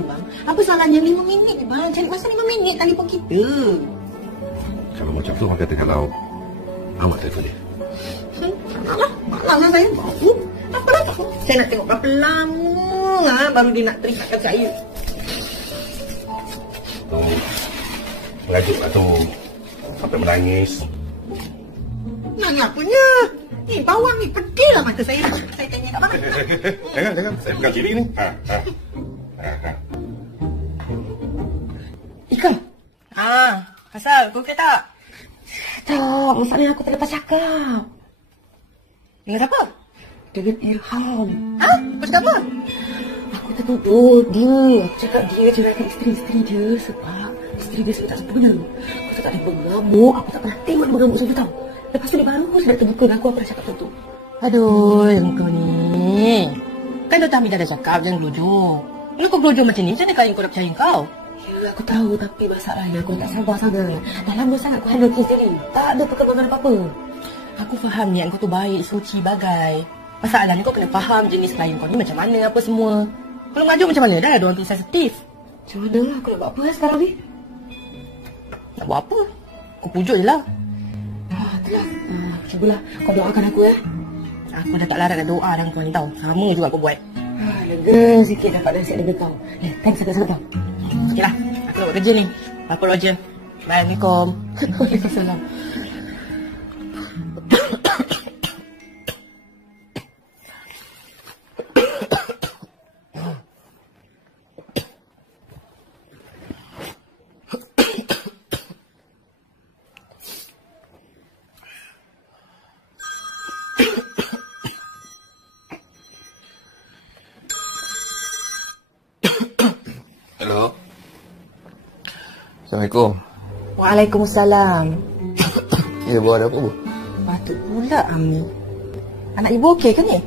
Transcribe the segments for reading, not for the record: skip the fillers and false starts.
bang. Apa salahnya 5 minit ni bang? Cari masa 5 minit telefon kita. Kalau macam tu, orang kata kalau awak telefon dia. Malah saya bau. Apa dah tahu? Saya nak tengok berapa lama baru dia nak terikat saya. Tu, merajuk lah tu. Sampai menangis. Nangis apanya? Bawang ni pedih lah mata saya. Saya tanya kat mana? Jangan. Saya pegang kiri ni. Ikan? Asal, kau okey tak? Tak, masalahnya aku tak lepas cakap. Dengan siapa? Dengan Ilham. Kau cakap apa? Aku tertuduh dia. Aku cakap dia ceraikan isteri dia sebab isteri dia tak sempurna. Aku tak ada mengamuk. Aku tak pernah tengok dia mengamuk sampai tahu. Lepas tu dia baru sudah terbuka dengan aku apa dah cakap tu. Aduh, yang kau ni. Kan Dr. Hamidah dah cakap jangan gelojoh. Kalau kau gelojoh macam ni, macam mana kau nak percaya kau? Ya, aku tahu tapi masalahnya aku tak sabar sangat. Dah lama sangat aku handle kes ni. Tak ada perkembangan apa-apa. Aku faham niat kau tu baik, suci, bagai. Masalahnya kau kena faham jenis klien kau ni macam mana, apa semua. Kalau maju macam mana dah, diorang tu sensitif. Macam mana aku nak buat apa sekarang ni? Nak buat apa? Kau pujuk je lah. Itulah. Cubalah kau doakan aku ya. Aku dah tak larat nak doa dengan kau ni tau. Sama juga aku buat. Lega sikit dapat nasihat dari kau. Thanks sangat-sangat kau. Okey lah, aku nak buat kerja ni. Apa Roger? Bye, Assalamualaikum. Waalaikumsalam. Hello. Assalamualaikum. Waalaikumsalam. Ya, Bu, ada apa, Bu? Patut pula, Ami. Anak ibu okey ke ni?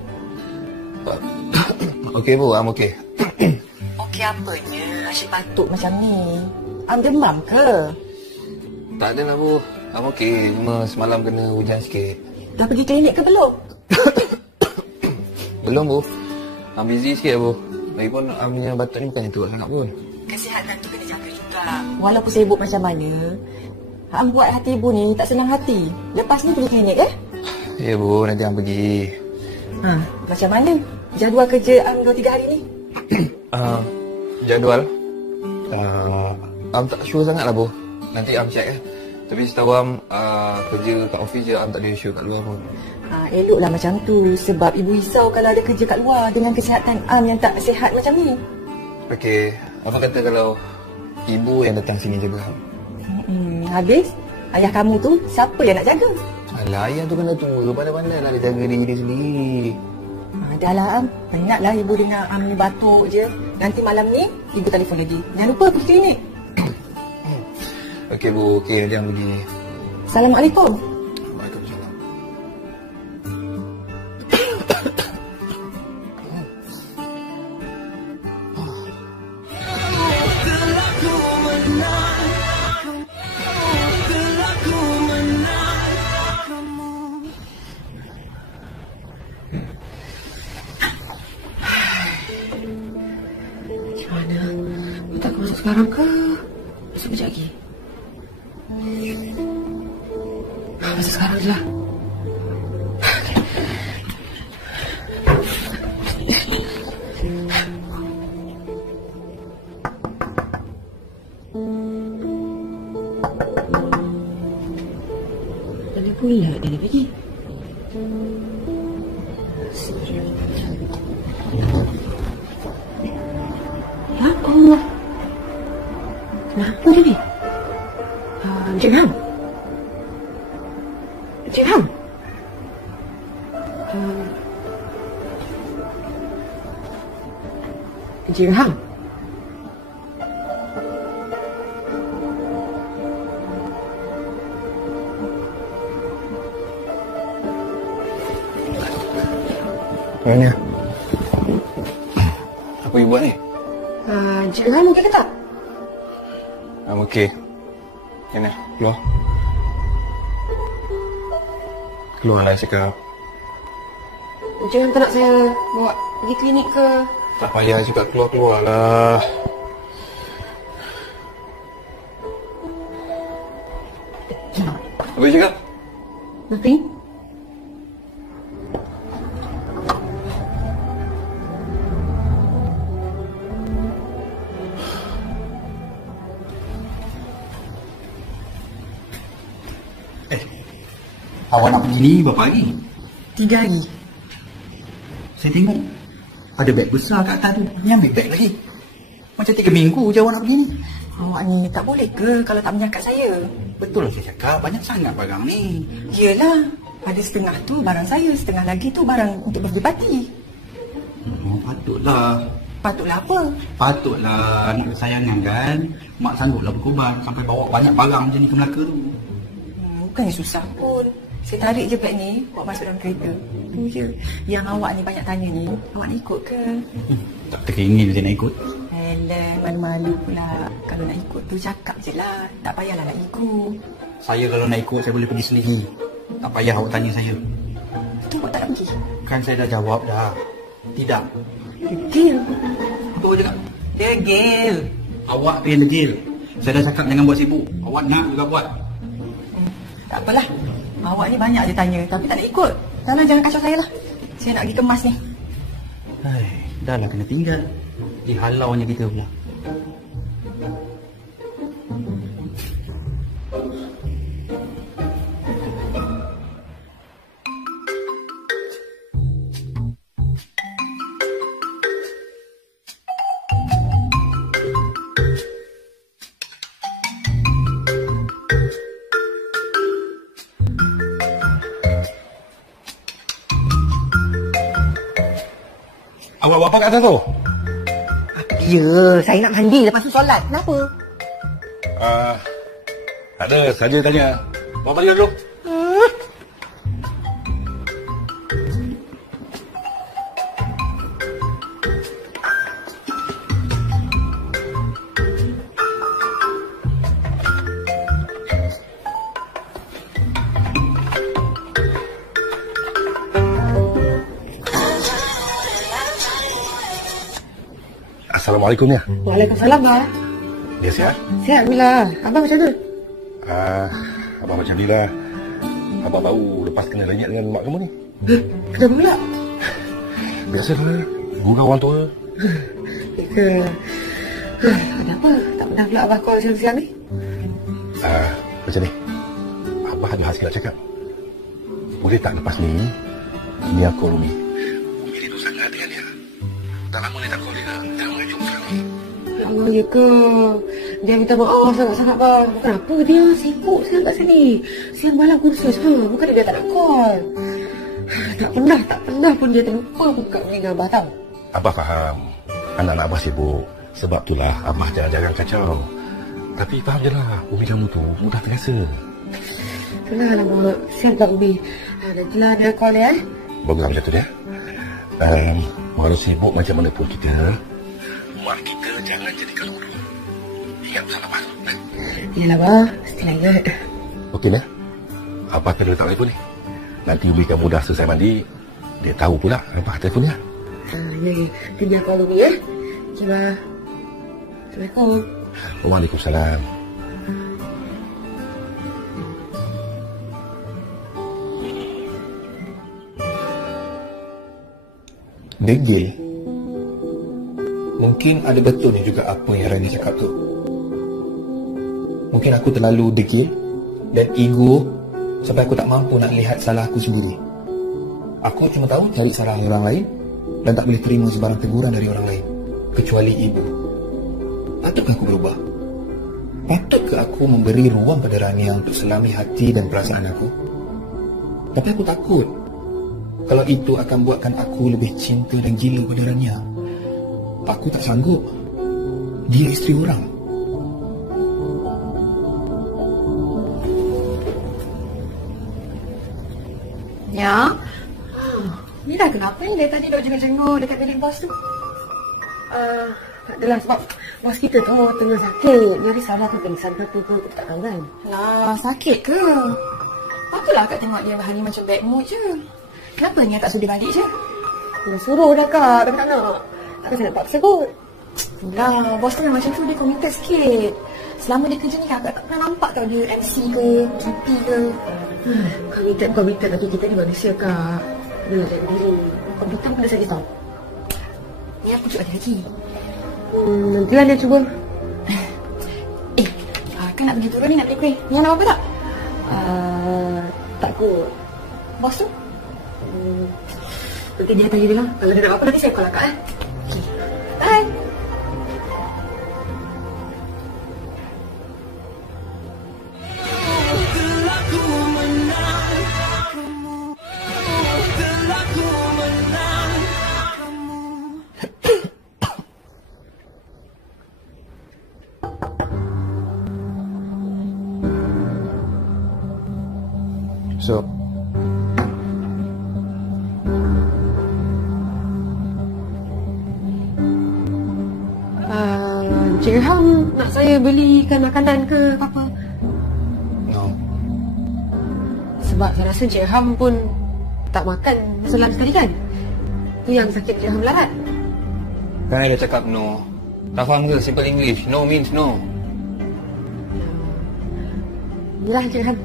Okey, Bu, okey. Okey apanya? Asyik batuk macam ni. Am demam ke? Tak ada lah, Bu. Okey. Cuma semalam kena hujan sikit. Dah pergi klinik ke belum? Belum, Bu. Busy sikit, Bu. Lagipun punya batuk ni bukannya teruk sangat pun. Kesihatan tu kena jaga juga. Walaupun sibuk macam mana, Am buat hati ibu ni tak senang hati. Lepas ni pergi klinik Ya, Bu. Nanti pergi. Macam mana jadual kerja Am 2-3 hari ni? Jadual? Tak sure sangat lah, Bu. Nanti check Tapi setahu kerja kat office je, tak ada issue kat luar pun. Eloklah macam tu. Sebab ibu risau kalau ada kerja kat luar dengan kesihatan Am yang tak sihat macam ni. Okey. Apa kata kalau ibu yang datang sini jaga Am? Habis, ayah kamu tu siapa yang nak jaga? Alah, ayah tu kena tunggu. Pandai-pandai lah dia jaga diri dia sendiri. Dah lah Am. Penatlah ibu dengar Am ni batuk je. Nanti malam ni, ibu telefon lagi. Jangan lupa pergi klinik. Okey, Bu. Okey, nanti pergi. Assalamualaikum. Waalaikumsalam. Macam mana? Kita akan masuk sekarang ke? Masuk kejap lagi. Masuk sekarang je lah. Mana pula dia nak pergi? Ya Allah. Kenapa dia ni? Encik Ham. Encik Ham. Encik Ham. Mana? Apa ibu buat ni? Encik Ham okey ke tak? Okey. Mana? Keluar. Keluarlah cakap. Encik Ham tak nak saya bawa pergi klinik ke? Tak payah juga keluar-keluar lah. cakap? Nothing. Awak nak pergi ni berapa hari? 3 hari. Saya tengok ada beg besar kat atas tu. Ni ambil beg lagi. Macam 3 minggu je awak nak pergi ni. Awak ni tak boleh ke kalau tak menyakat saya? Betul lah saya cakap, banyak sangat barang ni. Yelah, ada setengah tu barang saya, setengah lagi tu barang untuk birthday party. Patutlah. Patutlah apa? Patutlah anak kesayangan kan. Mak sangguplah berkorban sampai bawa banyak barang macam ni ke Melaka tu. Bukannya susah pun. Saya tarik je beg ni, bawa masuk dalam kereta. Tu je. Yang awak ni banyak tanya ni, awak nak ikut ke? Tak teringin saya nak ikut. Alah, malu-malu pula. Kalau nak ikut tu cakap je lah. Tak payahlah nak ikut. Saya kalau nak ikut saya boleh pergi sendiri. Tak payah awak tanya saya. Tu awak tak nak pergi? Kan saya dah jawab dah. Tidak. Degil. Apa awak cakap? Degil. Awak tu yang degil. Saya dah cakap jangan buat sibuk. Awak nak juga buat. Tak apalah. Awak ni banyak je tanya tapi tak nak ikut. Jangan kacau saya lah. Saya nak pergi kemas ni. Hai, dah lah kena tinggal. Dihalaunya kita pula. Awak buat apa kat atas tu? Ya, saya nak mandi lepas tu solat. Kenapa? Ada saja tanya. Bawa mandi dulu. Assalamualaikum ya. Waalaikumsalam, Abah. Dia sihat? Sihat, Mila. Abang macam mana? Abang macam ni lah. Abang baru lepas kena renyap dengan mak kamu ni. Kenapa pula? Biasalah, gurau orang tua. Ke... Ada apa? Tak pernah pula Abah call siang-siang ni? Macam ni. Abah ada hal sikit nak cakap. Boleh tak lepas ni, ini aku Rumi. Umi rindu sangat dengan dia. Dah lama ni tak call dia. Jangan mengajuk sekarang ni. Ya Allah, ya ke? Dia minta maaf sangat-sangat, Bang. Kenapa dia sibuk sangat kat sini? Siang malam kursus. Bukan dia tak nak call. Tak pernah pun dia terlupa buka dengan Abah tahu. Abah faham. Anak-anak Abah sibuk. Sebab itulah Abah jangan kacau. Tapi faham je lah, Umi kamu tu mudah terasa. Itulah nama siap tak Umi. Nantilah ada call ya. Bagus macam tu dia. Walau sibuk macam mana pun kita, mak kita jangan jadikan lupa. Ingat pesan Abah tu. Yalah, Abah. Still ingat. Okey lah. Abah kena letak telefon ni. Nanti Umi kamu dah selesai mandi, dia tahu pula Abah telefon dia. Ya. Dia call Umi ya. Okay, Abah. Assalamualaikum. Waalaikumsalam. Degil. Mungkin ada betulnya juga apa yang Rani cakap tu. Mungkin aku terlalu degil dan ego sampai aku tak mampu nak lihat salah aku sendiri. Aku cuma tahu cari salah orang lain dan tak boleh terima sebarang teguran dari orang lain kecuali ibu. Patutkah aku berubah? Patutkah aku memberi ruang pada Rania untuk selami hati dan perasaan aku? Tapi aku takut kalau itu akan buatkan aku lebih cinta dan gila pada Rania. Aku tak sanggup. Dia isteri orang. Ya. Ni dah kenapa ni dari tadi duk jenguk-jenguk dekat bilik bos tu? Tak adalah sebab bos kita tu tengah sakit. Dia risau lah aku pingsan ke apa ke, aku tak tahu kan. Lah, sakit ke? Apalah Kak tengok dia hanya macam bad mood je. Kenapa Nia tak sudi balik je? Dah suruh dah Kak, dah tak nak. Takkan saya nak paksa kot. Lah, bos tu macam tu dia committed sikit. Selama dia kerja ni agak tak pernah nampak tau dia MC ke, QP ke. Committed tapi kita ni manusia kak. Dia nak jaga diri. Committed pun dah sakit tau. Ni aku cuba lagi. Nantilah dia cuba. Kan nak pergi turun ni nak beli kuih. Ni nak apa tak? Tak kot. Bos tu? Nanti dia tanya dia lah. Kalau dia nak apa nanti saya call akak Okay. Bye. So, Cik Ilham nak saya belikan makanan ke apa-apa? no. Sebab saya rasa Cik Ilham pun tak makan selam sekali kan? Tu yang sakit Cik Ilham larat. Kan dia cakap no. Tak faham ke simple English? No means no. Yelah Cik Ilham.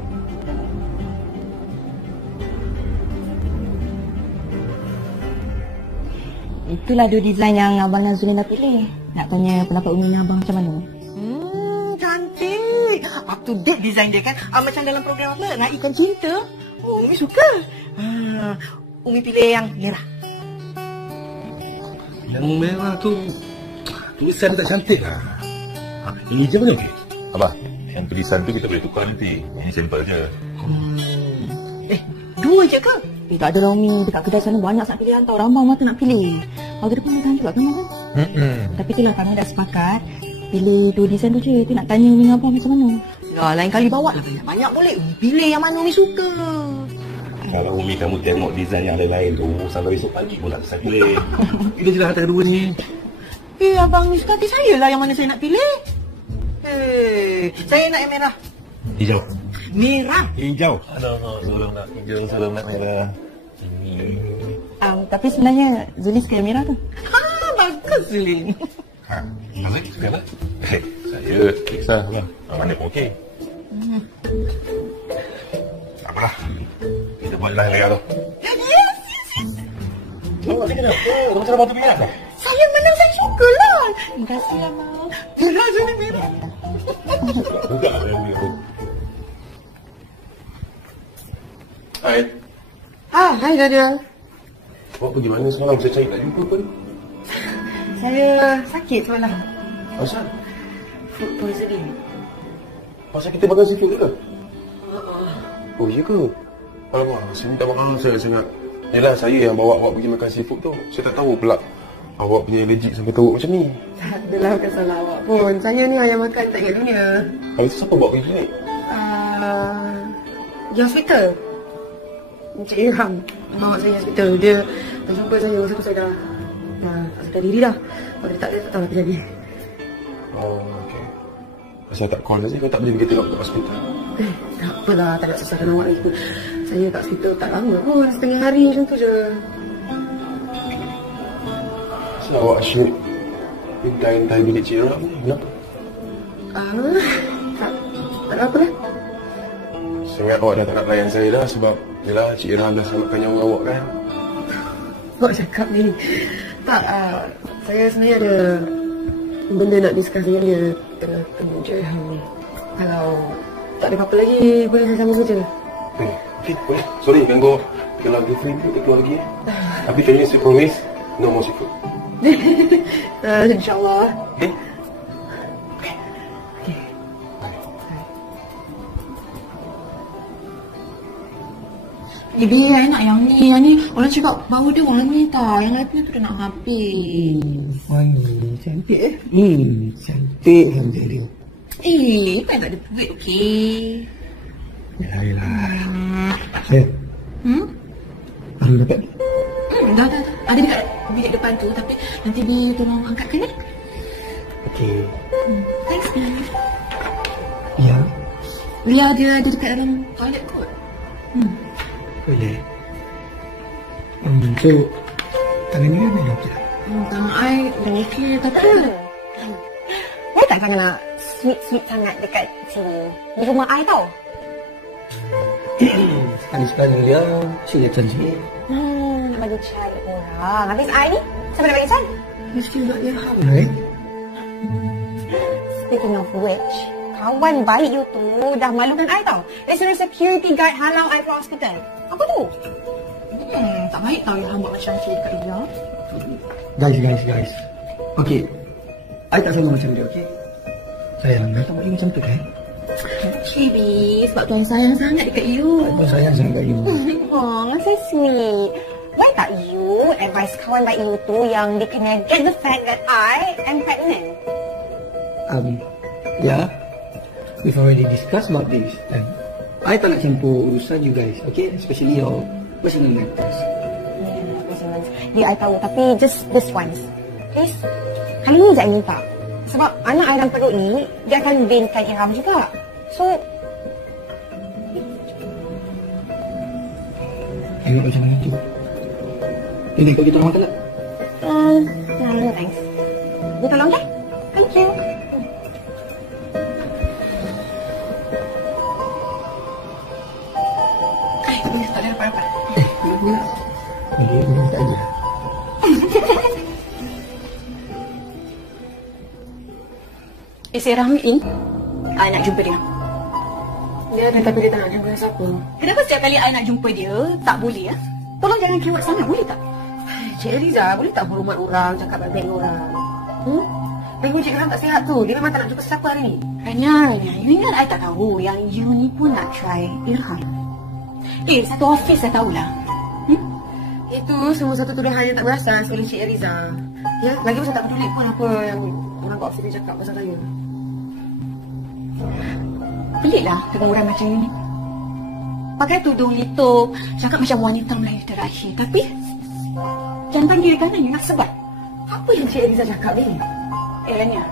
Itulah 2 design yang Abang Nazulin dah pilih. Nak tanya pendapat Umi dengan Abang macam mana? Cantik. Up to date design dia kan. Macam dalam program apa? Raikan Cinta. Oh, Umi suka. Umi pilih yang merah. Yang merah tu tulisan tak cantik lah. Yang hijau mana okey? Abah, yang tulisan tu kita boleh tukar nanti. Ini simple je. 2 je ke? Tak ada lah Umi. Dekat kedai sana banyak sangat pilihan tau. Ramai mata nak pilih. Harga depan dia juga kan Abang? Tapi itulah kami dah sepakat. Pilih 2 design tu je. Tu nak tanya Umi dengan Abang macam mana? Dah, lain kali bawa lah banyak boleh. Pilih yang mana Umi suka. Kalau Umi kamu tengok design yang lain-lain tu, sampai besok pagi pun tak selesai pilih. Pilih je lah antara 2 ni. Abang ni suka hati saya lah yang mana saya nak pilih. Saya nak yang merah. Hijau. Merah? Hijau. Aduh, seorang nak hijau, seorang nak merah. Tapi sebenarnya Zulin suka yang merah tu. Bagus Zulin. Azri, suka apa? Saya kisah lah. Mana pun okey. Tak apalah. Kita buat lah yang merah tu. Yes. Awak ni kenapa? Kamu cara batu merah tak? Saya menang, saya suka lah. Terima kasih lah, Mak. Merah Zulin, merah. Enggak lah yang merah. Hai. Hai Daniel. Awak pergi mana semalam? Saya cari tak jumpa pun. Saya sakit semalam. Asal? Food poisoning. Pasal kita makan seafood ke? Oh, iya ke? Alamak, saya minta maaf saya sangat. Yelah, saya yang bawa awak pergi makan seafood tu. Saya tak tahu pula awak punya allergic sampai teruk macam ni. Tak adalah bukan salah awak pun. Saya ni ayam makan tak ingat dunia. Habis tu siapa bawa pergi klinik? Di hospital. Encik Ilham bawa saya hospital. Dia jumpa saya masa tu saya dah tak sedar diri dah. Kalau dia tak ada, tak tahu apa jadi. Oh, okey. Saya tak call saja. Kau tak boleh pergi tengok kat hospital? Tak apalah, tak nak susahkan awak lagi pun. Saya kat hospital tak lama pun, setengah hari macam tu je. Kenapa awak asyik intai bilik Cik Ilham ni? Kenapa? Tak ada apa lah. Saya ingat awak dah tak nak layan saya dah sebab yelah Cik Ilham dah selamatkan nyawa awak kan? Awak cakap ni. Tak, saya sebenarnya ada benda nak discuss dengan dia. Tengah temu Cik Ilham ni. Kalau tak ada apa-apa lagi, boleh saya sambung kerja? Okay, boleh. Sorry, ganggu. Kalau lagi free, kita keluar lagi. Tapi kali ni saya promise, no more seafood. InsyaAllah. Okay? Bibi, saya nak yang ni. Yang ni orang cakap bau dia wangi tau. Yang lain punya tu dah nak habis. Wangi, cantik cantik saja dia. Bukan tak ada duit, okey? Yalah. Saya. Baru dapat. Dah. Ada dekat bilik depan tu. Tapi nanti Bi tolong angkatkan ya. Okey. Thanks, Bi. Ya. Lia dia ada dekat dalam toilet kot. Boleh. So, tangan ni kan dah okey. Tangan I dah okey tak apa. I tak nak sweet sangat dekat sini. Di rumah I tau. Sekali-sekali dia cik macam ni. Nak bagi chai orang. Habis I ni, siapa nak bagi chai? Mesti nak dia ham, right? Speaking of which, kawan baik you tu dah malukan I tau. Dia suruh security guard halau I ke hospital. Apa tu? Tak baik tau Ilham buat macam tu dekat dia. Guys. Okay. I tak sama macam dia, okay? Sayang, I tak boleh macam tu, kan? Cibi, sebab tu I sayang sangat dekat you. I pun sayang sangat kat you. Oh, so sweet. Why tak you advise kawan baik you tu yang they can get the fact that I am pregnant? Yeah. We've already discussed about this. And I tak nak campur urusan you guys, okay? Especially your personal matters. Dia I tahu, tapi just this once. Please, kali ni je I minta. Sebab anak I dalam perut ni, dia akan binkan Ilham juga. So, Tengok macam mana tu. Ini kau kita orang makan tak? no thanks. Dia tolong kan? Thank you. Tak ada apa-apa. Dia tak ada. Si Rahmi ni, I nak jumpa dia. Dia ada tapi dia tak nak jumpa siapa. Kenapa setiap kali I nak jumpa dia, tak boleh ya? Tolong jangan kewat sangat, boleh tak? Cik Eliza, boleh tak hormat orang, cakap baik-baik orang? Tengok Cik Ram tak sihat tu, dia memang tak nak jumpa siapa hari ni. Rania, you ingat I tak tahu yang you ni pun nak try Ilham. Satu office saya tahulah. Itu semua satu tuduhan yang tak berasas oleh Cik Eliza. Ya, lagi pun saya tak peduli pun apa yang orang kat office dia cakap pasal saya. Peliklah dengan orang macam you ni. Pakai tudung litup, cakap macam wanita Melayu terakhir. Tapi jantan kiri kanan you nak sebat. Apa yang Cik Eliza cakap ni? Rania,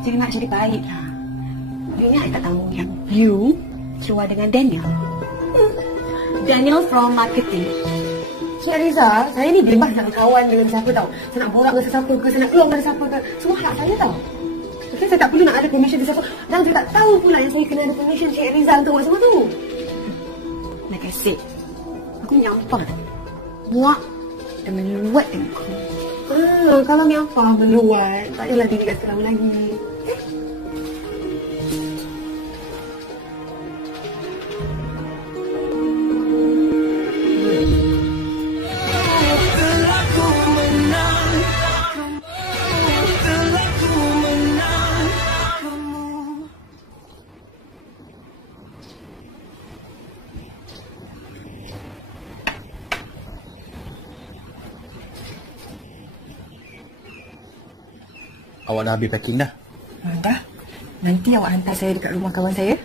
jadi nak jadi baik lah. You ni I tak tahu yang you keluar dengan Daniel. Daniel from marketing. Cik Eliza, saya ni bebas nak berkawan dengan siapa tau. Saya nak borak dengan sesiapa ke, saya nak keluar dengan siapa ke. Semua hak saya tau. Okay, saya tak perlu nak ada permission dari siapa. Dan saya tak tahu pula yang saya kena ada permission Cik Eliza untuk buat semua tu. Like I said, aku nyampah, muak dan meluat dengan aku. Kalau nyampah, meluat, tak payahlah diri kat sekarang lagi. Awak dah habis packing dah? Dah. Nanti awak hantar saya dekat rumah kawan saya.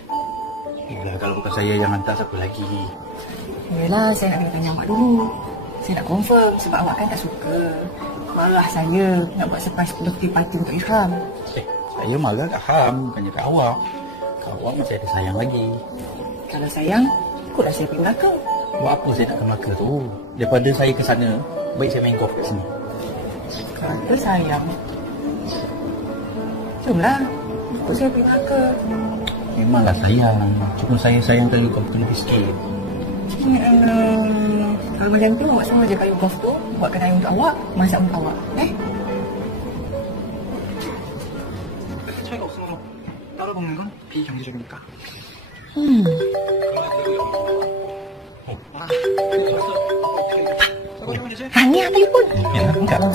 Yalah, kalau bukan saya yang hantar, siapa lagi? Yalah, saya nak kena tanya awak dulu. Saya nak confirm sebab awak kan tak suka marah saya nak buat surprise birthday party untuk Ilham. Saya marah kat Ham, bukannya kat awak. Kat awak masih ada sayang lagi. Kalau sayang, ikutlah saya pergi Melaka. Buat apa saya nak ke Melaka tu? Daripada saya ke sana, baik saya main golf kat sini. Kata sayang. Jomlah, ikut saya pergi Melaka. Memanglah sayang. Cuma saya sayangkan golf tu lebih sikit. Kalau macam tu, awak semua je kayu golf tu, buat kedai untuk awak, masak untuk awak. 차이가 없어서 따로 먹는 건 비경제적이니까. Rania telefon. Ya, enggak lah.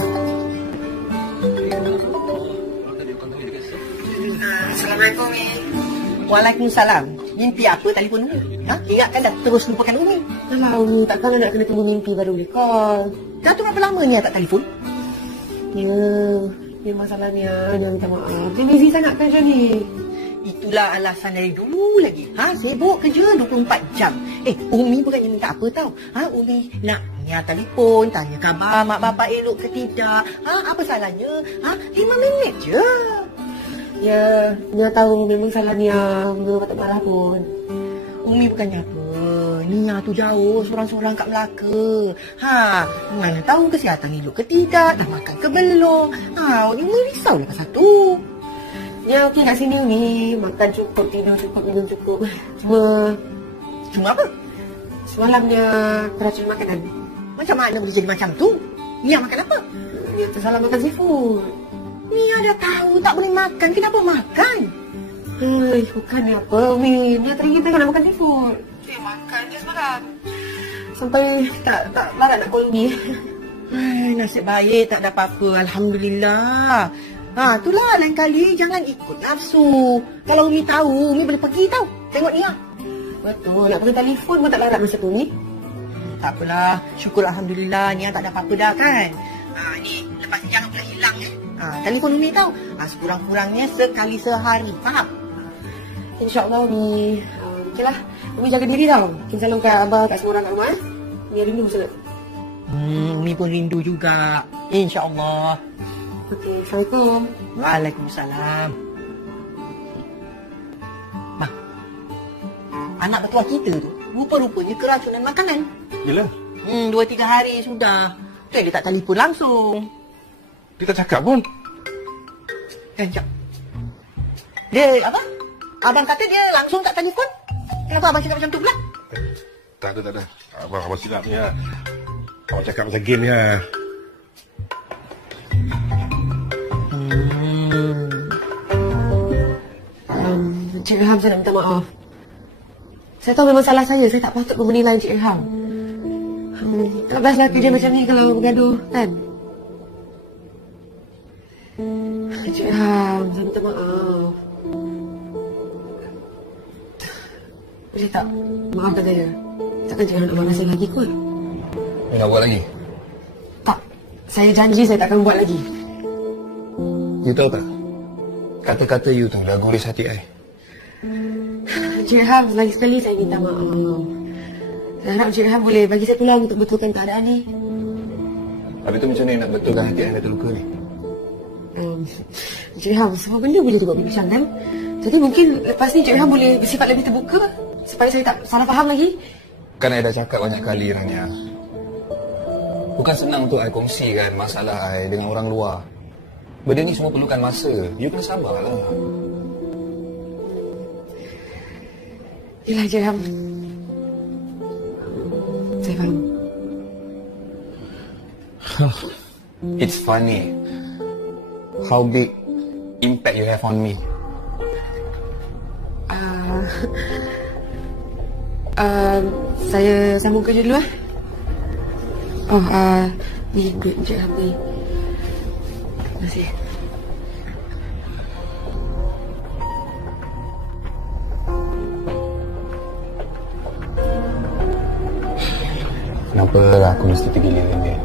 Assalamualaikum, Umi. Waalaikumsalam. Mimpi apa telefon Umi? Ingatkan dah terus lupakan Umi. Alah, Umi, takkan nak kena tunggu mimpi baru boleh call. Dah tu berapa lama ni tak telefon? Ya, memang salahnya. Jangan minta maaf. Dia busy sangat kerja ni. Itulah alasan dari dulu lagi. Sibuk kerja 24 jam. Umi bukannya minta apa tau. Umi nak telefon, tanya khabar mak bapak elok ke tidak. Apa salahnya? 5 minit je. Ya, Nia tahu memang salah Nia. Memang tak marah pun. Umi bukannya apa. Nia tu jauh seorang-seorang kat Melaka. Mana tahu kesihatan elok ke tidak, dah makan ke belum. Umi risaulah pasal tu. Nia okey kat sini Umi, makan cukup, tidur cukup, minum cukup. Cuma apa? Semalamnya keracunan makanan. Macam mana boleh jadi macam tu? Nia makan apa? Nia tersalah makan seafood. Nia dah tahu tak boleh makan, kenapa makan? Bukannya apa, Umi. Nia teringin tengok nak makan seafood. Dia makan je semalam. Sampai tak larat nak call Umi. Nasib baik tak ada apa-apa. Alhamdulillah. Itulah lain kali jangan ikut nafsu. Kalau Umi tahu, Umi boleh pergi tahu. Tengok Nia. Betul, nak pakai telefon pun tak larat masa tu Umi. Tak apalah, syukur Alhamdulillah Nia tak ada apa-apa dah kan. Ni, lepas ni jangan pula hilang telefon Umi tahu. Sekurang-kurangnya sekali sehari, faham? InsyaAllah Umi. Okeylah, Umi jaga diri tau. Mungkin salam kat Abah, kat semua orang kat rumah. Umi rindu sangat. Umi pun rindu juga. InsyaAllah. Okey, Assalamualaikum. Waalaikumsalam. Bang, anak bertuah kita tu rupa-rupanya keracunan makanan. Yelah. 2-3 hari sudah. Tu dia tak telefon langsung. Dia tak cakap pun. Cak. Dia apa? Abang kata dia langsung tak telefon. Kenapa abang cakap macam tu pula? Tak ada. Abang silap ni. Abang cakap pasal game ni. Cik Ilham, saya nak minta maaf. Saya tahu memang salah saya tak patut menilai Cik Ilham. Tak bestlah kerja macam ni kalau bergaduh, kan? Cik Ilham, saya minta maaf. Boleh tak? Maafkan saya. Takkan Cik Ilham nak marah saya lagi kot? You nak buat lagi? Tak. Saya janji saya takkan buat lagi. You tahu tak? Kata-kata you tu dah gores hati I. Cik Ilham, lagi sekali saya minta maaf. Saya harap Cik Ilham boleh bagi saya peluang untuk betulkan keadaan ni. Habis tu macam mana nak betulkan hati I dah terluka ni? Cik Ilham, semua benda boleh dibuat bincang kan? Jadi mungkin lepas ni Cik Ilham boleh bersifat lebih terbuka supaya saya tak salah faham lagi. Kan I dah cakap banyak kali Rania. Bukan senang untuk I kongsikan masalah I dengan orang luar. Benda ni semua perlukan masa. You kena sabarlah. Yelah Cik Ilham. Saya faham. It's funny how big impact you have on me. Saya sambung kerja dulu ni duit Cik Ilham ni. Terima kasih. Kenapa aku mesti tergilir dengan dia?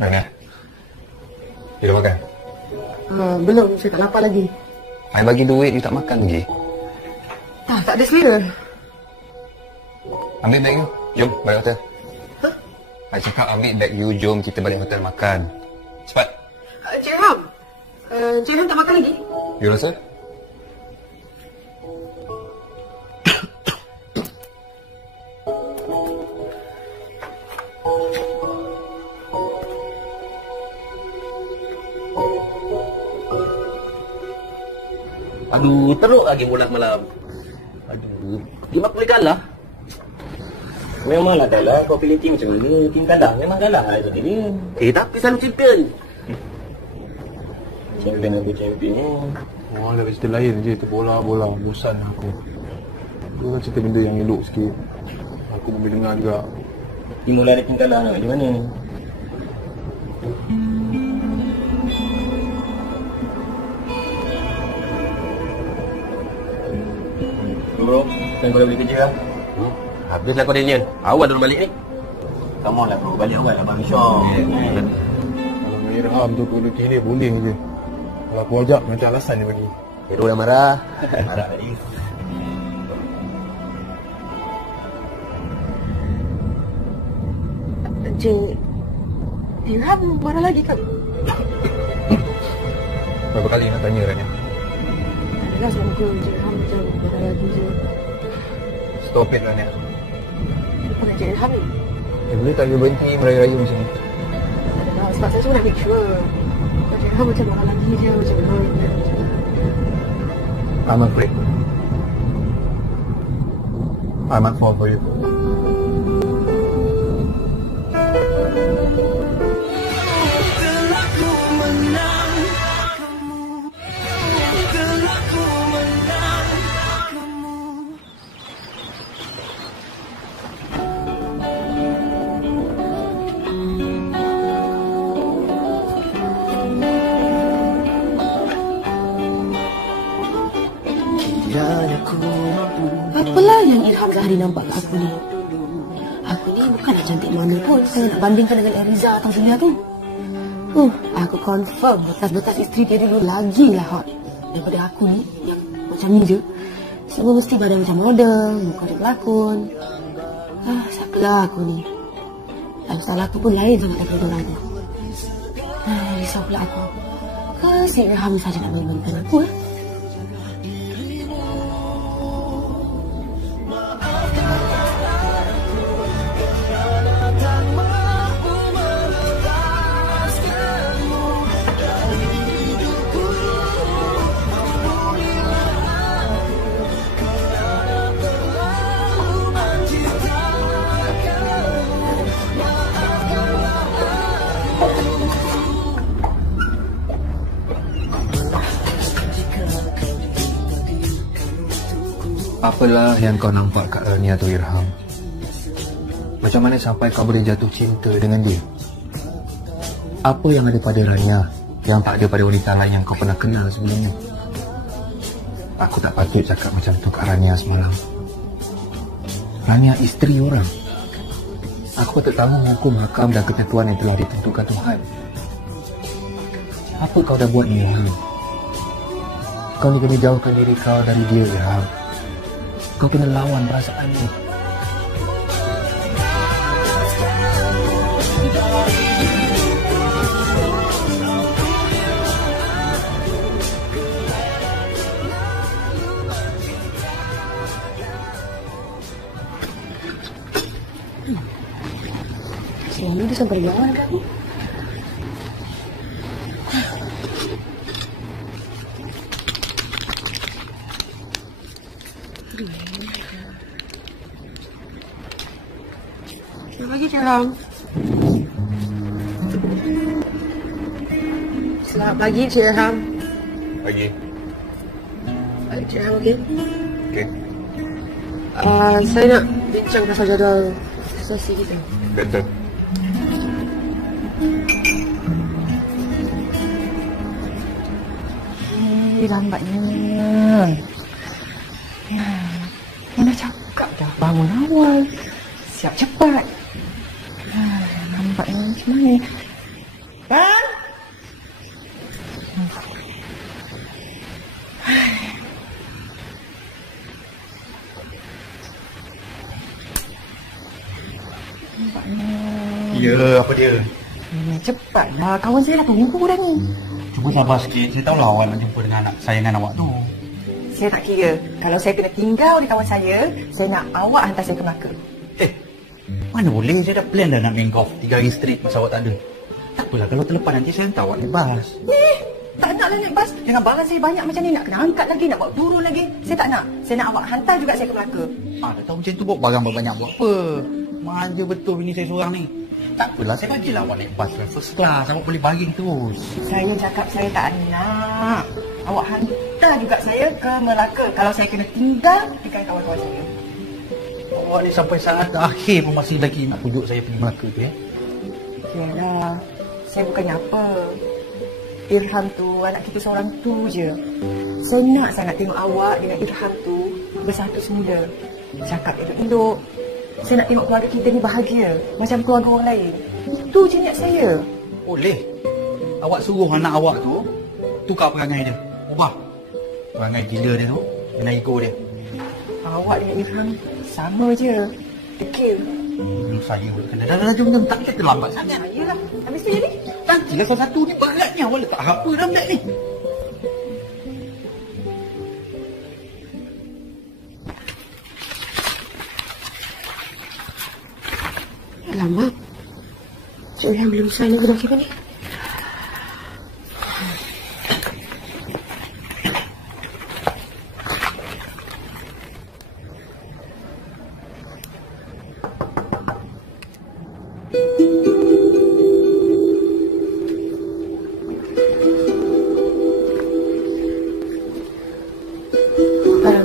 Rania, you dah makan? Belum, saya tak lapar lagi. I bagi duit, you tak makan lagi? Tak ada selera. Ambil beg you, jom balik hotel. I cakap ambil beg you, jom kita balik hotel makan. Cepat. Cik Ilham, Cik Ilham tak makan lagi? You rasa? Aduh, teruk lagi bola malam. Aduh, dia boleh kalah. Memanglah kalah, kau pilih tim macam mana? Tim kalah, memang kalah jadi dia. Tapi selalu champion. Champion aku champion. Oh, ada cerita lain je. Itu bola-bola. Bosan aku. Itu kan cerita benda yang elok sikit. Aku pun boleh dengar juga. Timur lari tim kalah nak macam mana? Bro, kan kau dah beli kerja lah? Habislah kau Daniel. Awal dah balik ni. Come on lah bro, balik awal lah Bang Syok. Kalau Merham tu kualiti dia boleh je. Kalau aku ajak macam alasan dia bagi. Hero dah marah. Marah tadi. Cik Ilham marah lagi kan? Berapa kali nak tanya Rania? Adalah sebab aku Cik Ilham macam pada aku je. Stop it lah, Nek. Aku nak cakap Ilham ni. Boleh tak dia berhenti merayu-rayu macam ni? Sebab saya cuma nak make sure. Kau cakap Ilham macam orang lagi je. Macam Ilham. I'm afraid. I'm at fault for you. Apalah yang Ilham Zahari nampak kat aku ni? Aku ni bukanlah cantik mana pun kalau nak bandingkan dengan Eriza atau Julia tu. Aku confirm bekas-bekas isteri dia dulu lagi lah hot daripada aku ni yang macam ni je. Semua mesti badan macam model, muka dia pelakon. Siapalah aku ni? Salah aku pun lain sangat daripada orang tu. Risau pula aku. Ke si Ilham saja nak main-mainkan aku Apalah yang kau nampak kat Rania atau Irham? Macam mana sampai kau boleh jatuh cinta dengan dia? Apa yang ada pada Rania yang tak ada pada wanita lain yang kau pernah kenal sebelumnya? Aku tak patut cakap macam tu kat Rania semalam. Rania isteri orang. Aku patut tanggung hukum hakam dan ketentuan yang telah ditentukan Tuhan. Apa kau dah buat ni, Irham? Kau ni kena jauhkan diri kau dari dia, Irham. Kau kena lawan perasaan ni. Selalu dia sampai lawan kan? Selamat pagi, Cik Ilham. Selamat pagi, Cik Ilham. Pagi. Cik Ilham, okey? Okey. Saya nak bincang pasal jadual sesi kita. Betul. Lambatnya. Yang dah cakap dah bangun awal. Siap cepat. Lambatnya macam mana? Bang! Lambatnya. Ya, apa dia? Cepatlah, kawan saya dah tunggu dah ni. Cuba sabar sikit. Saya tahulah awak nak jumpa dengan anak sayangan awak tu. Saya tak kira. Kalau saya kena tinggal di kawan saya nak awak hantar saya ke Melaka. Mana boleh, saya dah plan dah nak main golf 3 hari straight masa awak tak ada. Tak apalah, kalau terlepas nanti saya hantar awak naik bas. Tak naklah naik bas. Dengan barang saya banyak macam ni, nak kena angkat lagi, nak bawa turun lagi. Saya tak nak. Saya nak awak hantar juga saya ke Melaka. Dah tahu macam tu, bawa barang banyak buat apa? Manja betul bini saya seorang ni. Tak apalah, saya bagilah awak naik bas first class. Awak boleh baring terus. Saya cakap saya tak nak. Awak hantar juga saya ke Melaka. Kalau saya kena tinggal dengan kawan-kawan saya. Awak ni sampai saat akhir pun masih lagi nak pujuk saya pergi Melaka tu ya? Yalah, saya bukannya apa. Irham tu, anak kita seorang tu je. Saya nak sangat tengok awak dengan Irham tu bersatu semula. Cakap elok-elok. Saya nak tengok keluarga kita ni bahagia macam keluarga orang lain. Itu je niat saya. Boleh. Awak suruh anak awak tu tukar perangai dia. Ubah perangai gila dia tu dengan ego dia. Awak dengan Irham sama je. Dekil. Saya pun kena. Dah jom tak kita terlambat sangat. Ayolah, habis tu jadi. Nantilah salah satu ni beratnya. Awak letak apa dalam beg ni? Alamak. Cik Ilham belum sign lagi dokumen ni.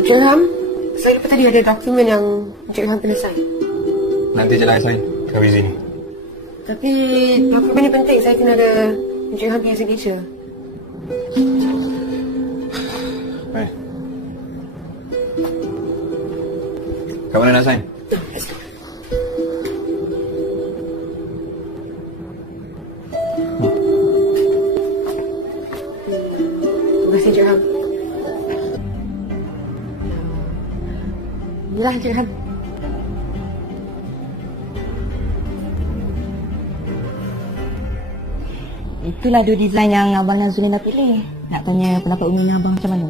Cik Ilham, saya lupa tadi ada dokumen yang Cik Ilham kena sign. Nanti je lah sign. Kami sini. Tapi dokumen ni penting, saya kena ada Cik Ilham punya signature. Hai. Kat mana nak sign? Let's go. Terima kasih Cik Ilham. Inilah Cik Ilham. Itulah dua design yang Abang Nazulin dah pilih. Nak tanya pendapat Umi dengan Abang macam mana?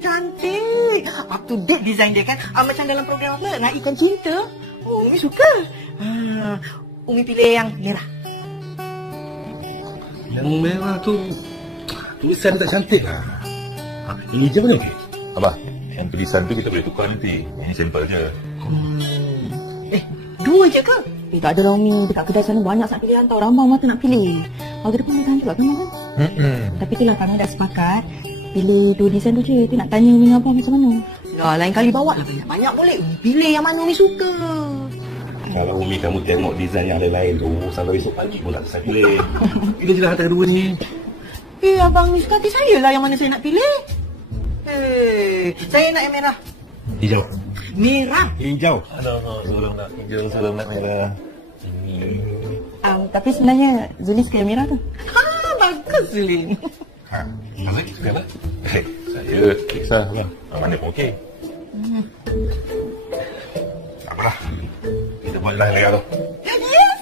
Cantik. Up to date design dia kan. Macam dalam program apa? Naikkan Cinta. Oh, Umi suka. Umi pilih yang merah. Yang merah tu tulisan tak cantik lah. Ini hijau mana okey? Abah, yang tulisan tu kita boleh tukar nanti. Ini sampel je. Dua je ke? Tak ada lah Umi. Dekat kedai sana banyak sangat pilihan tau. Ramai mata nak pilih. Harga depan boleh tahan juga kan Abang? Tapi itulah kami dah sepakat. Pilih dua design tu je. Tu nak tanya Umi dengan Abang macam mana? Dah, lain kali bawa lah banyak boleh. Umi pilih yang mana Umi suka. Kalau Umi kamu tengok design yang lain-lain tu, sampai besok pagi pun tak selesai pilih. Pilih je lah antara dua ni. Abang ni suka hati saya lah yang mana saya nak pilih. Saya nak yang merah. Hijau. Merah. Hijau. Aduh, seorang nak hijau, seorang nak merah. Tapi sebenarnya Zulin suka yang merah tu. Bagus Zulin. Azri, suka apa? Saya kisah lah. Mana pun okey. Tak apalah. Kita buat lah yang tu. Yes.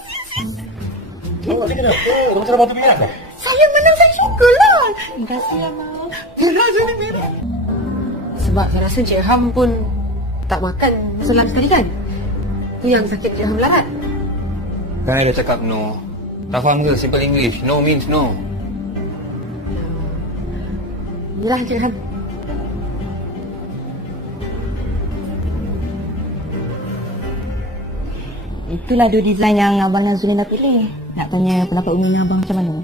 Oh, ni kenapa? Kamu cara batu merah dah? Saya menang, saya suka lah. Terima kasih lah, Mak. Merah Zulin, merah. Sebab saya rasa Cik Ilham pun tak makan selang sekali kan? Tu yang sakit Cik Ilham larat. Kan I dah cakap no. Tak faham ke simple English? No means no. Inilah Cik Ilham. Itulah dua design yang Abang Nazulin dah pilih. Nak tanya pendapat Umi dengan Abang macam mana?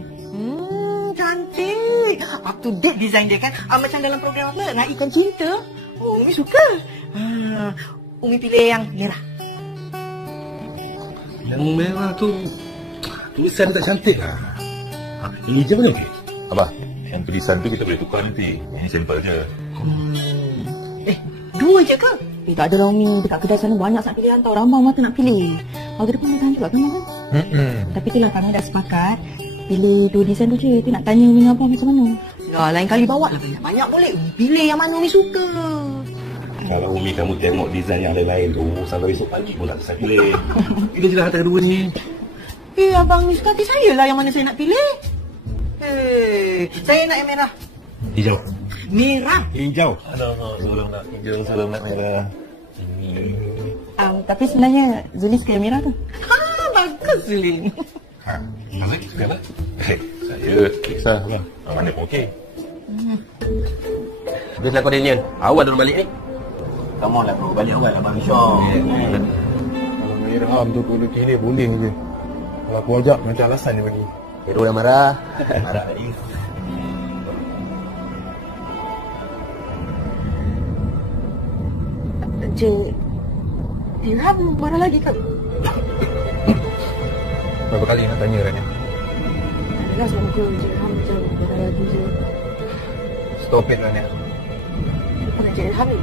Cantik. Up to date design dia kan. Macam dalam program apa? Naikkan Cinta. Oh, Umi suka. Umi pilih yang merah. Yang merah tu tulisan tak cantik lah. Ini hijau mana okey? Abah, yang tulisan tu kita boleh tukar nanti. Ini sampel je. Dua je ke? Tak ada lah Umi. Dekat kedai sana banyak sangat pilihan tau. Ramai mata nak pilih. Harga depan boleh tahan juga kan Abang? Tapi itulah kami dah sepakat. Pilih dua design tu je. Tu nak tanya Umi dengan Abang macam mana? Dah, lain kali bawa lah banyak boleh. Umi pilih yang mana Umi suka. Kalau Umi kamu tengok design yang lain-lain tu, sampai besok pagi pun tak selesai pilih. Pilih je lah antara dua ni. Abang ni suka hati saya lah yang mana saya nak pilih. Saya nak yang merah. Hijau. Merah. Hijau. Aduh, seorang nak hijau, seorang nak merah. Tapi sebenarnya Zulin suka yang merah tu. Bagus Zulin. Azri, suka apa? Saya kisah lah. Mana pun okey. Habislah kau Daniel. Awal dah balik ni. Come on lah bro. Balik awal Abang Syok. Kalau Mirham tu kalau kini boleh je. Kalau aku ajak macam alasan dia bagi. Hero dah marah. Marah tadi. Cik Ilham marah lagi ke? Berapa kali nak tanya Rania? Adalah sebab muka Cik Ilham macam marah lagi je. Stop it Rania. Bukan Cik Ilham ni.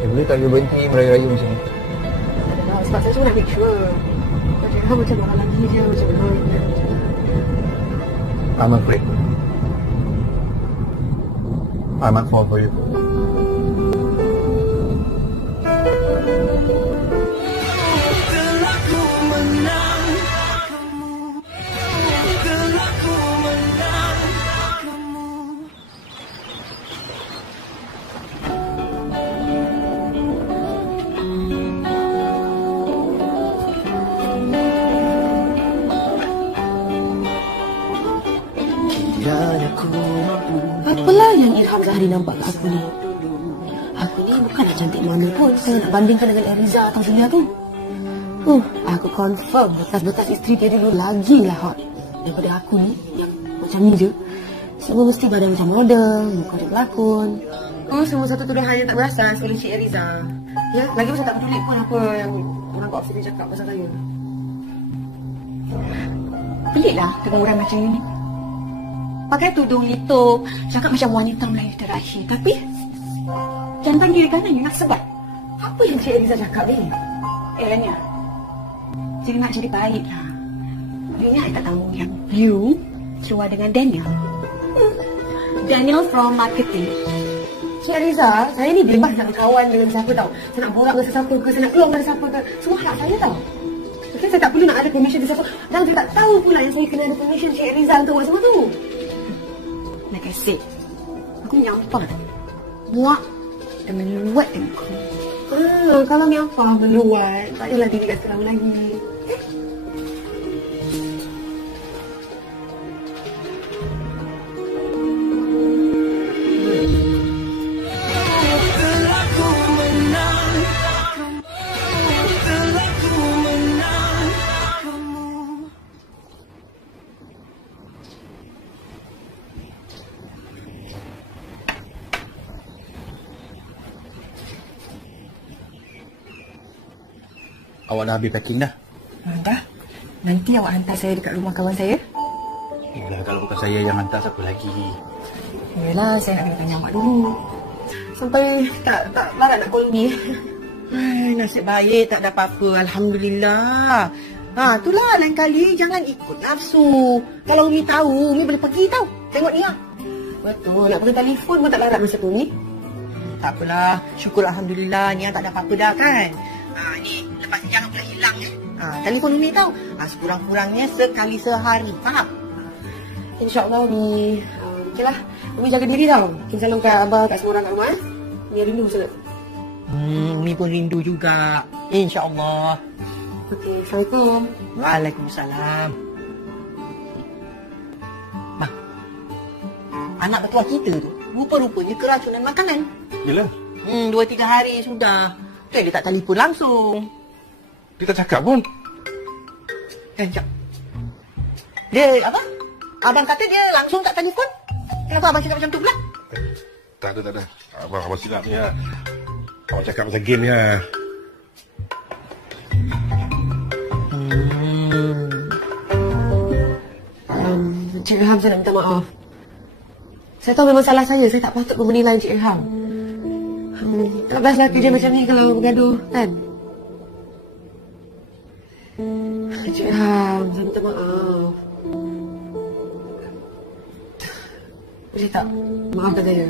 Boleh tak dia berhenti meraya-raya macam ni? Adalah sebab saya cuma nak make sure. Cik Ilham macam marah lagi je. Macam I'm afraid. I'm at fault for you. Apalah yang Irham Zahri nampak kat aku ni? Aku ni bukanlah cantik mana pun kalau nak bandingkan dengan Eriza atau Julia tu. Aku confirm bekas-bekas isteri dia dulu lagi lah hot daripada aku ni yang macam ni je. Semua mesti badan macam model, muka dia pelakon. Semua satu tuduhan yang tak berasas oleh Cik Eriza. Ya, lagi pasal tak peduli pun apa yang orang kat ofis dia cakap pasal saya. Peliklah dengan orang macam ni. Pakai tudung litup, cakap macam wanita Melayu terakhir. Tapi jangan panggil kanan nak sebat. Apa yang Cik Eriza cakap ni? Rania, jangan nak jadi baik lah. Rania, I tak tahu yang you keluar dengan Daniel. Daniel from marketing. Cik Eriza, saya ni bebas nak berkawan dengan siapa tau. Saya nak borak dengan sesiapa ke, saya nak keluar dengan siapa ke. Semua hak saya tau. Okay, saya tak perlu nak ada permission dari siapa. Dan saya tak tahu pula yang saya kena ada permission Cik Eriza untuk buat semua tu. Like I said, aku nyampang. Muak dan meluat dengan aku. Kalau nyampang, meluat, tak payahlah diri kat seram lagi. Awak dah habis packing dah? Dah. Nanti awak hantar saya dekat rumah kawan saya. Yalah, kalau bukan saya yang hantar, siapa lagi? Yalah, saya nak kena tanya awak dulu. Sampai tak larat nak call ni. Nasib baik, tak ada apa-apa. Alhamdulillah. Itulah lain kali jangan ikut nafsu. Kalau Umi tahu, Umi boleh pergi tau. Tengok Nia. Betul, nak pakai telefon pun tak larat masa tu ni. Tak apalah. Syukur Alhamdulillah, Nia tak ada apa-apa dah kan. Ni, lepas ni jangan pula hilang ya. Telefon Umi tau. Sekurang-kurangnya sekali sehari. Faham? InsyaAllah Umi. Okeylah, Umi jaga diri tau. Kita salam kat Abah, kat semua orang kat rumah. Umi rindu sangat. Umi pun rindu juga. InsyaAllah. Okey, Assalamualaikum. Waalaikumsalam. Bang, anak bertuah kita tu rupa-rupanya keracunan makanan. Yelah. 2-3 hari sudah. Dia tak telefon langsung. Dia tak cakap pun. Sekejap. Dia apa? Abang kata dia langsung tak telefon. Kenapa abang cakap macam tu pula? Tak ada. Abang silap ni ya. Abang cakap pasal game ya. Cik Ilham, saya nak minta maaf. Saya tahu memang salah saya tak patut menilai Cik Ilham. Tak best lelaki dia macam ni kalau bergaduh, kan? Cik Ilham, saya minta maaf. Boleh tak? Maafkan saya.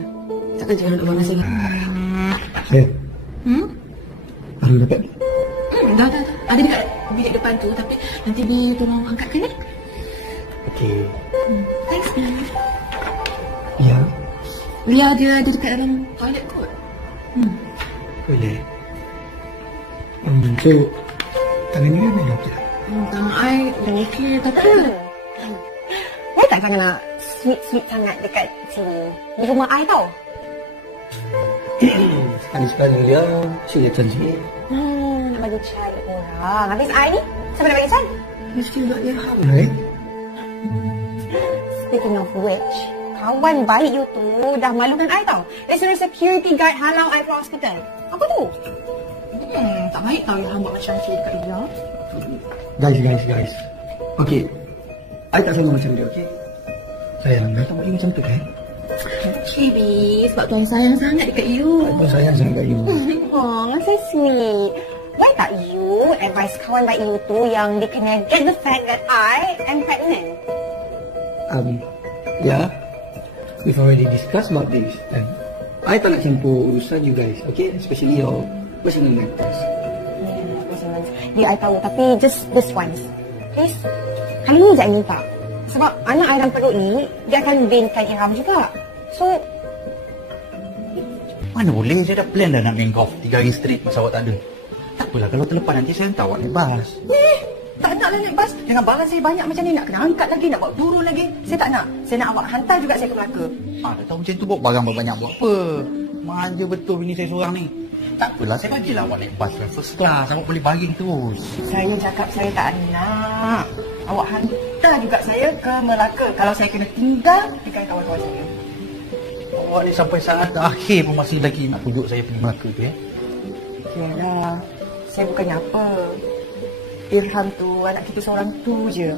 Takkan Cik Ilham nak marah saya. Saya? Baru dapat? Dah. Ada dekat bilik depan tu, tapi nanti Bi tolong angkatkan ya. Okey. Thanks, Bi. Ya. Lia dia ada dekat dalam toilet kot. Boleh. So, tangan dia memang okey tak? Tangan I dah okey, tapi Saya tak sangat nak sweet sangat dekat sini. Di rumah I tau. Sekali-sekali dia silakan sikit. Nak bagi chai orang. Habis I ni, siapa nak bagi chai? Mesti nak dia right? Speaking of which, kawan baik you tu dah malukan I tau. Dia suruh security guard halau I ke hospital. Apa tu? tak baik tau Ilham buat macam tu dekat Lia. Guys. Okey. I tak sama macam dia, okey? Sayang, I tak boleh macam tu kan? Okay, Bi. Sebab tu I sayang sangat dekat you. I pun sayang sangat kat you. Oh, so sweet. Why tak you advise kawan baik you tu yang they can get the fact that I am pregnant? Yeah. We've already discussed about this. And I tak nak campur urusan you guys, okay? Especially your personal matters. Dia I tahu, tapi just this once. Please, kali ni je I minta. Sebab anak I dalam perut ni, dia akan binkan Ilham juga. So, mana boleh, saya dah plan dah nak main golf 3 hari straight masa awak tak ada. Tak apalah, kalau terlepas nanti saya hantar awak bebas. Tak nak lah naik bas. Dengan barang saya banyak macam ni, nak kena angkat lagi, nak bawa turun lagi. Saya tak nak. Saya nak awak hantar juga saya ke Melaka. Dah tahu macam tu bawa barang banyak buat apa? Manja betul bini saya seorang ni. Tak apalah, saya bagilah awak naik bas first class. Awak boleh baring terus. Saya cakap saya tak nak. Awak hantar juga saya ke Melaka. Kalau saya kena tinggal dengan kawan-kawan saya. Awak ni sampai saat akhir pun masih lagi nak pujuk saya pergi Melaka tu ya? Yalah, saya bukannya apa. Irham tu, anak kita seorang tu je.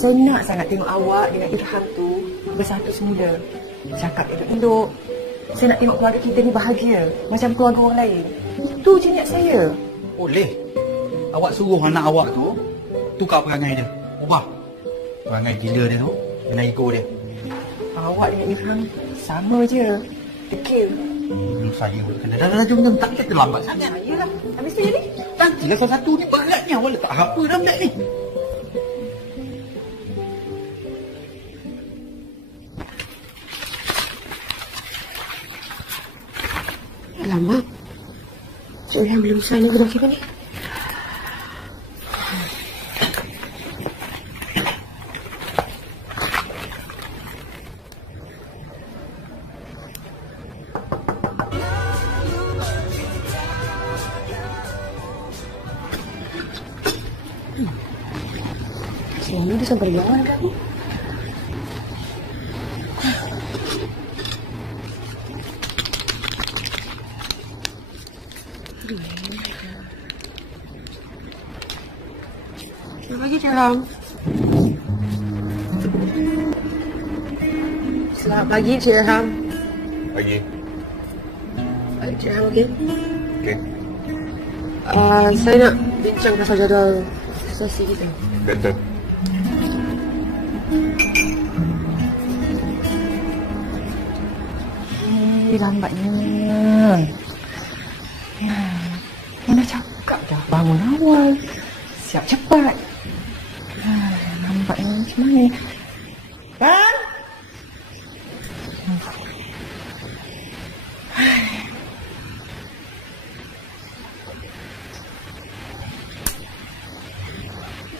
Saya nak sangat tengok awak dengan Irham tu bersatu semula. Cakap elok-elok. Saya nak tengok keluarga kita ni bahagia macam keluarga orang lain. Itu je niat saya. Boleh. Awak suruh anak awak tu tukar perangai dia. Ubah perangai gila dia tu dengan ego dia. Awak dengan Irham sama je. Dekil. Saya kena dah jom tak kita terlambat sangat. Ayolah, habis tu jadi. Nantilah salah satu ni beratnya awak letak apa dalam beg ni. Alamak. Cik Ilham belum selesai lagi dokumen ni. Selama dia sampai di awal kan? Selamat pagi, Cik Ilham. Selamat pagi, Cik Ilham. Pagi. Cik Ilham, okey? Okey. Saya nak bincang pasal jadual sesi kita. Betul. Lambatnya. Yang dah cakap dah bangun awal. Siap cepat. Lambatnya macam mana? Bang!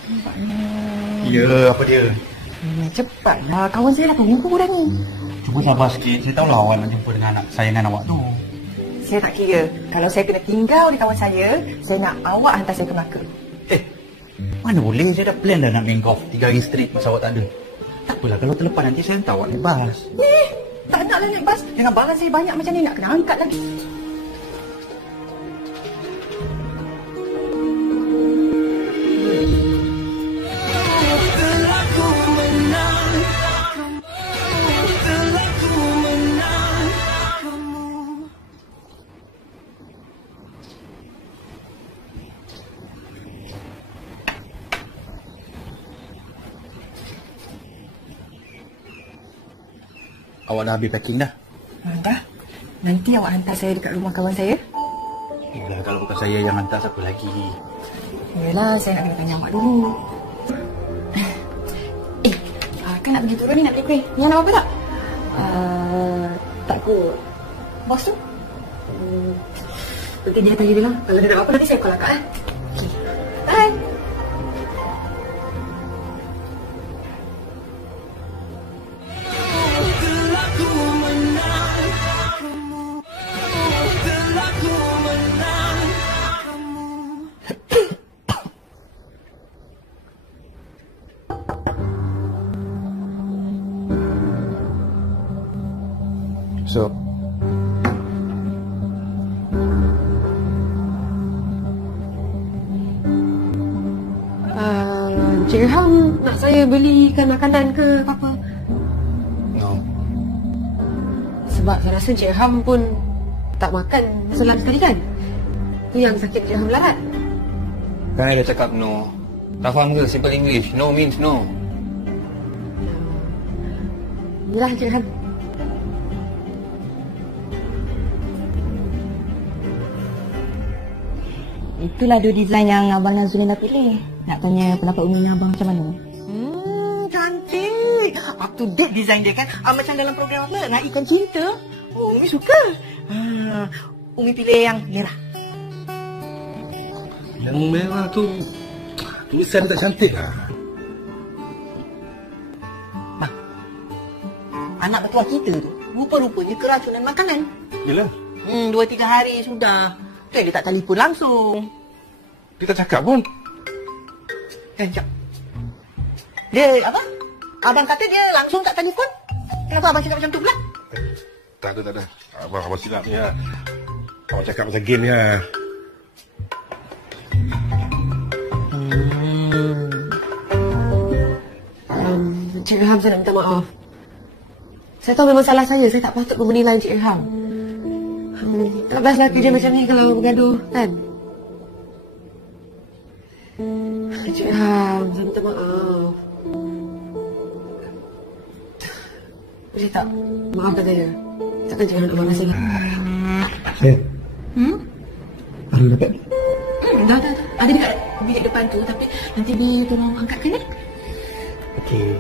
Lambatnya. Ya, apa dia? Cepatlah, kawan saya dah tunggu dah ni. Cuba sabar sikit. Saya tahulah awak nak jumpa dengan anak sayangan awak tu. Saya tak kira. Kalau saya kena tinggal di kawan saya nak awak hantar saya ke Melaka. Mana boleh, saya dah plan dah nak main golf 3 hari straight masa awak tak ada. Tak apalah, kalau terlepas nanti saya hantar awak naik bas. Tak nak lah naik bas. Dengan barang saya banyak macam ni, nak kena angkat lagi. Awak dah habis packing dah? Dah. Nanti awak hantar saya dekat rumah kawan saya. Yalah, kalau bukan saya yang hantar, siapa lagi? Yalah, saya nak kena tanya awak dulu. Kan nak pergi turun ni, nak beli kuih. Ni nak apa tak? Tak kot. Bos tu? Nanti dia tanya dia lah. Kalau dia nak apa, nanti saya call akak. Okay. Bye. So, Cik Ilham nak saya belikan makanan ke apa-apa? no. Sebab saya rasa Cik Ilham pun tak makan selam sekali kan? Tu yang sakit Cik Ilham larat. Kan dia cakap no. Tak faham ke simple English? No means no. Yelah Cik Ilham. Itulah dua design yang Abang Nazulin dah pilih. Nak tanya pendapat Umi dengan Abang macam mana? Cantik. Up to date design dia kan. Macam dalam program apa? Ngaikan cinta. Oh, Umi suka. Umi pilih yang merah. Yang merah tu Tulisan dia tak cantik lah. Bang, anak mertua kita tu rupa-rupanya keracunan makanan. Yelah. 2-3 hari sudah. Tu dia tak telefon langsung. Dia tak cakap pun. Sekejap. Dia apa? Abang kata dia langsung tak telefon. Kenapa abang cakap macam tu pula? Tak ada. Abang silap ni lah. Abang cakap pasal game ni lah. Cik Ilham, saya nak minta maaf. Saya tahu memang salah saya tak patut menilai Cik Ilham. Tak bestlah kerja macam ni kalau bergaduh, kan? Cik Ilham, saya minta maaf. Boleh tak? Maafkan saya. Takkan Cik Ilham nak marah saya. Sayang. Ada dapat? Dah. Ada dekat bilik depan tu, tapi nanti Bi tolong angkatkan ni. Okey.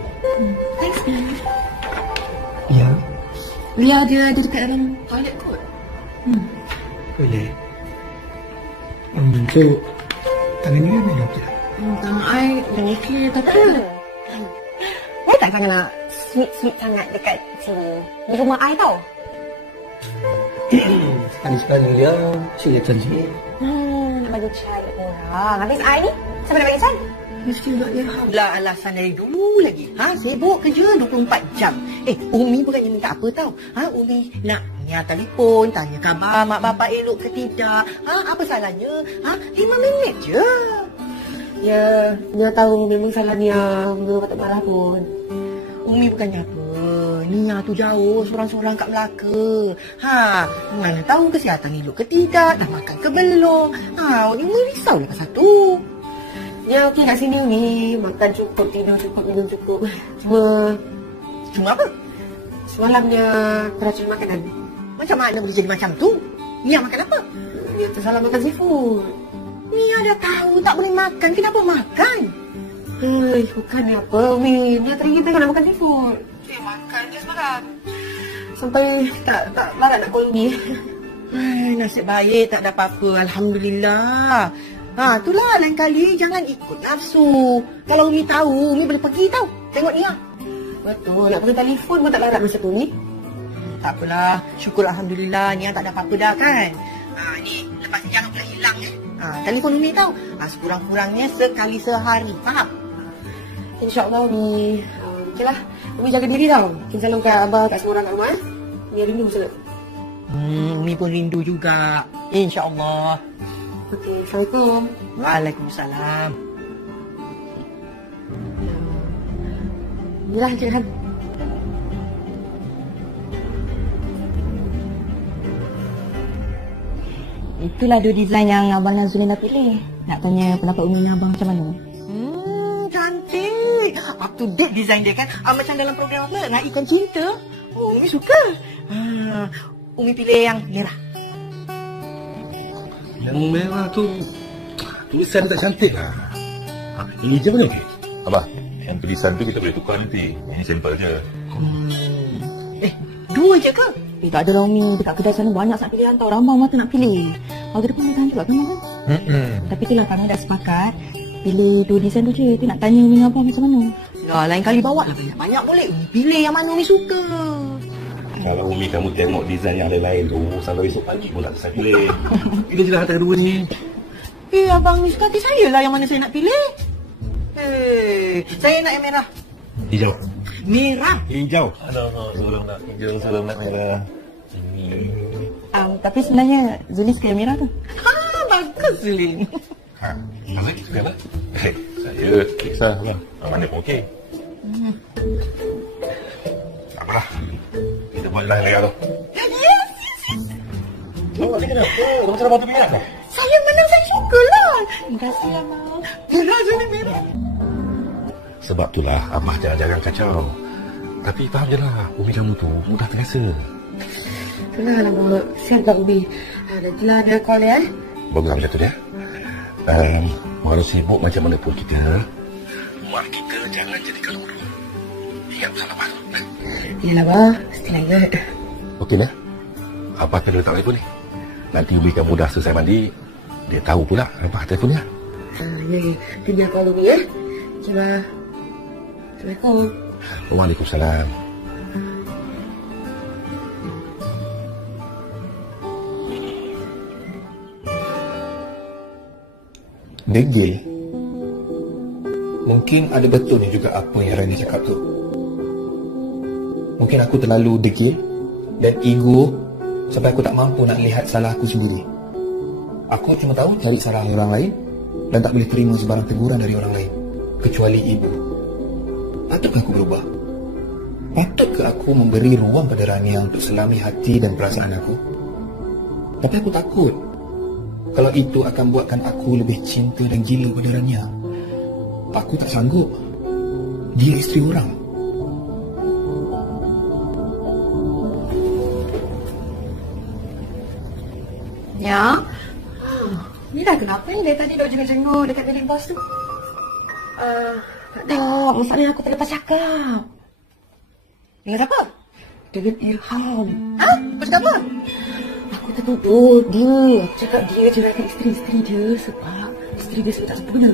Thanks, Bi. Ya. Lia dia ada dekat dalam toilet kot. Boleh. So, tangan dia mana okey tak? Tangan I dah okey, tapi Saya tak sangat nak sweet sangat dekat sini. Di rumah I tau. Sekali-sekali dia saya cari sini. Nak bagi chai orang. Habis I ni, siapa nak bagi chai? mesti nak dia. Lah alasan dari dulu lagi. Sibuk kerja 24 jam. Umi bukannya minta apa tau. Umi nak Nia telefon, tanya khabar mak bapak elok ke tidak. Apa salahnya? 5 minit je. Ya, Nia tahu memang salah Nia. Memang patut marah pun. Umi bukannya apa. Nia tu jauh seorang-seorang kat Melaka. Mana tahu kesihatan elok ke tidak, dah makan ke belum. Umi risau lah pasal tu. Nia okey kat sini Umi. Makan cukup, tidur cukup, minum cukup. Cuma apa? Semalam Nia keracunan makanan. Macam mana boleh jadi macam tu? Nia makan apa? Nia tersalah makan seafood. Nia dah tahu tak boleh makan. Kenapa makan? Bukannya apa Umi. Nia teringin tengok nak makan seafood. Dia makan je semalam. Sampai tak larat nak call Umi. Nasib baik tak ada apa-apa. Alhamdulillah. Itulah lain kali jangan ikut nafsu. Kalau Umi tahu, Umi boleh pergi tau. Tengok Nia. Betul, nak pakai telefon pun tak larat masa tu ni. Tak apalah. Syukur Alhamdulillah Nia tak ada apa-apa dah kan. Ni lepas ni jangan pula hilang telefon Umi tau. Sekurang-kurangnya sekali sehari. Faham? InsyaAllah Umi. Okeylah, Umi jaga diri tau. Kita salam kat Abah, kat semua orang kat rumah. Umi rindu sangat. Umi pun rindu juga. InsyaAllah. Okey, Assalamualaikum. Waalaikumsalam. Inilah Cik Han. Itulah dua design yang Abang Nazulin dah pilih. Nak tanya pendapat Umi dengan Abang macam mana? Cantik. Up to date design dia kan. Macam dalam program apa? Raikan Cinta. Umi suka. Umi pilih yang merah. Yang merah tu tulisan dia tak cantik lah. Ini je mana okey? Abah, yang tulisan tu kita boleh tukar nanti. Ini sampel je. Dua je ke? Tak ada lah Umi. Dekat kedai sana banyak sangat pilihan tau. Ramai mata nak pilih. Harga depan dia juga kan Abang? Tapi itulah kami dah sepakat. Pilih dua design tu je. Itu nak tanya Umi dengan Abang macam mana? Lain kali bawa lah banyak-banyak boleh. Umi pilih yang mana Umi suka. Kalau Umi kamu tengok design yang lain tu, sampai besok pagi pun tak selesai pilih. Pilih je lah antara dua ni. Abang ni suka hati saya lah yang mana saya nak pilih. Saya nak yang merah. Hijau. Merah? Hijau. Aduh, sebelum nak hijau, sebelum nak merah. Tapi sebenarnya Zulin suka yang merah tu. Bagus Zulin. Azri suka apa? Saya kisah lah. Mana pun okey. Tak apalah. Kita buat lah yang lain tu. Yes. Awak ni kenapa? Kamu cara batu merah tak? Saya menang, saya suka lah. Terima kasih lah, Mak. Merah Zulin, merah. Sebab itulah Abah jangan kacau. Tapi faham je lah, Umi kamu tu mudah terasa. Itulah alamak. Siap tak Umi? Nantilah ada call ya. Bagus macam tu dia. Walau sibuk macam mana pun kita, mak kita jangan jadikan urut. Ingat salah Abah tu. Yalah Abah, mesti nak ingat. Okey lah. Abah akan letak telefon ni. Nanti Umi kamu dah selesai mandi, dia tahu pula Abah telefonnya. Ya. Tinggal call Umi ya. Coba. Assalamualaikum. Waalaikumsalam. Degil. Mungkin ada betulnya juga apa yang Rani cakap tu. Mungkin aku terlalu degil dan ego sampai aku tak mampu nak lihat salah aku sendiri. Aku cuma tahu cari salah orang lain dan tak boleh terima sebarang teguran dari orang lain, kecuali ibu. Patutkah aku berubah? Patutkah aku memberi ruang pada Rania untuk selami hati dan perasaan aku? Tapi aku takut kalau itu akan buatkan aku lebih cinta dan gila pada Rania. Aku tak sanggup. Dia isteri orang. Ya. Ni dah kenapa ni dari tadi duk jenguk-jenguk dekat bilik bos tu? Tak ada. Masalahnya aku tak lepas cakap. Dengan siapa? Dengan Irham. Ha? Apa cakap apa? Aku tertuduh dia. Aku cakap dia ceraikan isteri dia sebab isteri dia tak sempurna.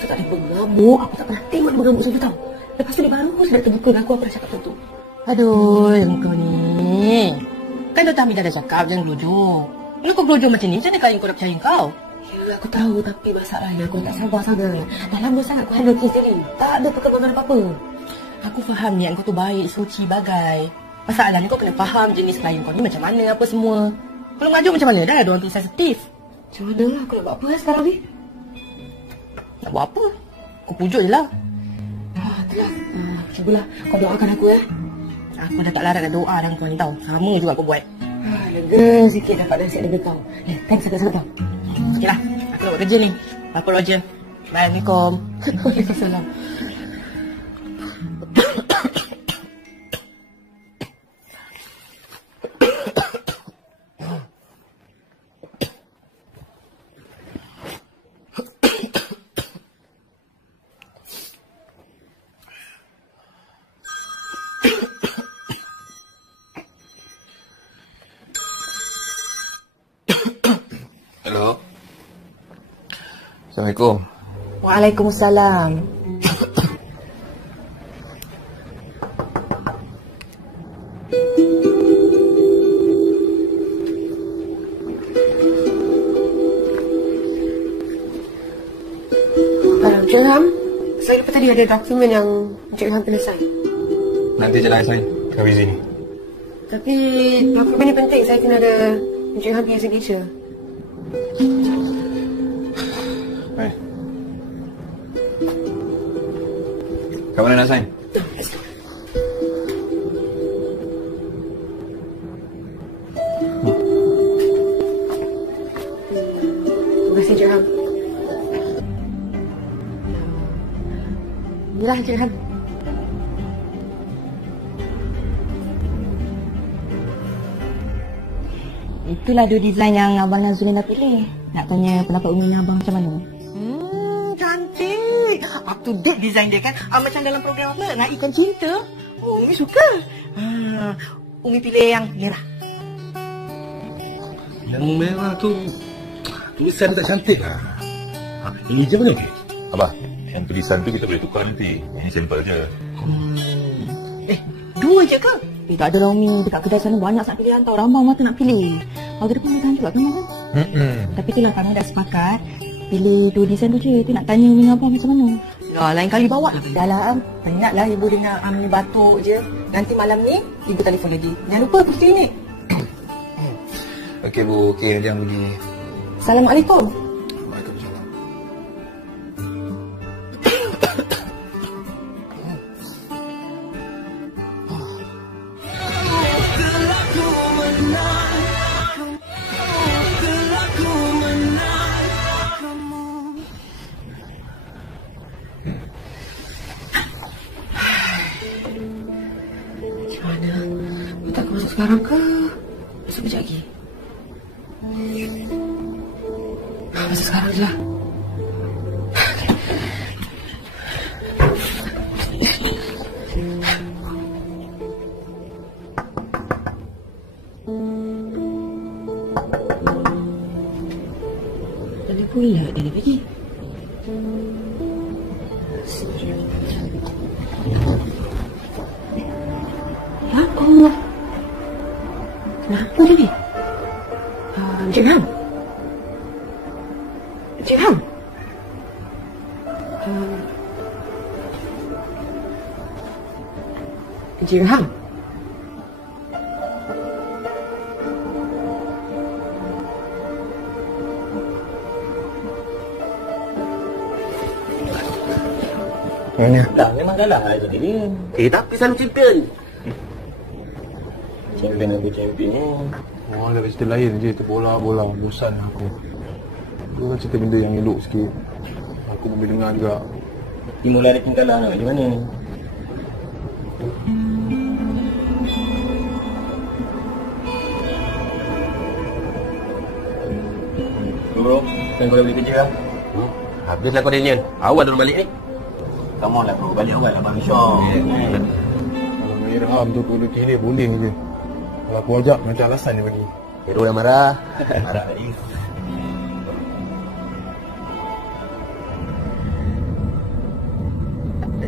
Aku tak ada mengamuk. Aku tak pernah tengok dia mengamuk macam tu tau. Lepas tu dia baru sudah terbuka dengan aku apa dia cakap macam tu. Aduh, kau ni. Kan Dr. Hamidah dah cakap jangan gelojoh. Kalau kau gelojoh macam ni, macam mana kau nak percaya kau? Ya, aku tahu tapi masalahnya aku tak sabar sangat. Dah lama sangat aku handle kes ni. Tak ada perkembangan apa-apa. Aku faham niat kau tu baik, suci, bagai. Masalahnya kau kena faham jenis klien kau ni macam mana, apa semua. Kalau maju macam mana dah, diorang tu sensitif. Macam mana lah aku nak buat apa sekarang ni? Nak buat apa? Kau pujuk je lah. Itulah. Cubalah kau doakan aku ya. Aku dah tak larat nak doa dengan kau ni tau. Sama juga aku buat. Lega sikit dapat nasihat dari kau. Thanks sangat-sangat tau. Okey lah, aku nak buat kerja ni. Apa Roger? Bye, Assalamualaikum. Waalaikumsalam. Hello. Assalamualaikum. Waalaikumsalam. Encik Ilham, saya lupa tadi ada dokumen yang Encik Ilham kena sign. Nanti je lah sign. Kau busy ni. Tapi dokumen ni penting, saya kena ada Encik Ilham punya signature. Hai. Kat mana nak sign? Terima kasih Encik Ilham. Inilah Encik Ilham. Itulah dua design yang Abang Nazulin dah pilih. Nak tanya pendapat Umi dengan Abang macam mana? Cantik. Up to date design dia kan. Macam dalam program apa? Ngaikan cinta. Oh, Umi suka. Umi pilih yang merah. Yang merah tu tulisan tak cantik lah. Yang hijau mana okey? Abah, yang tulisan tu kita boleh tukar nanti. Ini sampel je. Dua je ke? Tak adalah Umi. Dekat kedai sana banyak sangat pilihan tau. Ramai mata nak pilih. Harga dia pun murah juga kan Abang? Tapi itulah kami dah sepakat. Pilih dua design tu je. Itu nak tanya Umi dengan Abang macam mana? Dah lain kali bawa lah. Dah lah Am. Penatlah ibu dengar Am ni batuk je. Nanti malam ni ibu telefon lagi. Jangan lupa pergi klinik. Okey Bu, okey nanti yang pergi. Assalamualaikum. Waalaikumsalam. Macam mana? Kita aku masuk sekarang ke? Masuk kejap lagi. Masuk sekarang je lah. Mana pula dia pergi? Kenapa dia ni? Encik Ham? Encik Ham? Encik Ham? Dah, memang kalah lah jadi dia. Tapi selalu champion. Champion aku champion ni. Oh, ada cerita lain je. Itu bola-bola. Bosan aku. Itu kan cerita benda yang elok sikit. Aku pun boleh dengar juga. Timur lari pun kalah lah. Macam mana? Bro, kan kau dah beli kerja lah? Habislah kau Daniel. Awal dah balik ni. Come on lah bro, balik awal lah Abang Syok. Kalau main Irham tu kalau kini boleh je. Kalau aku ajak macam alasan dia bagi. Hero dah marah. Marah tadi.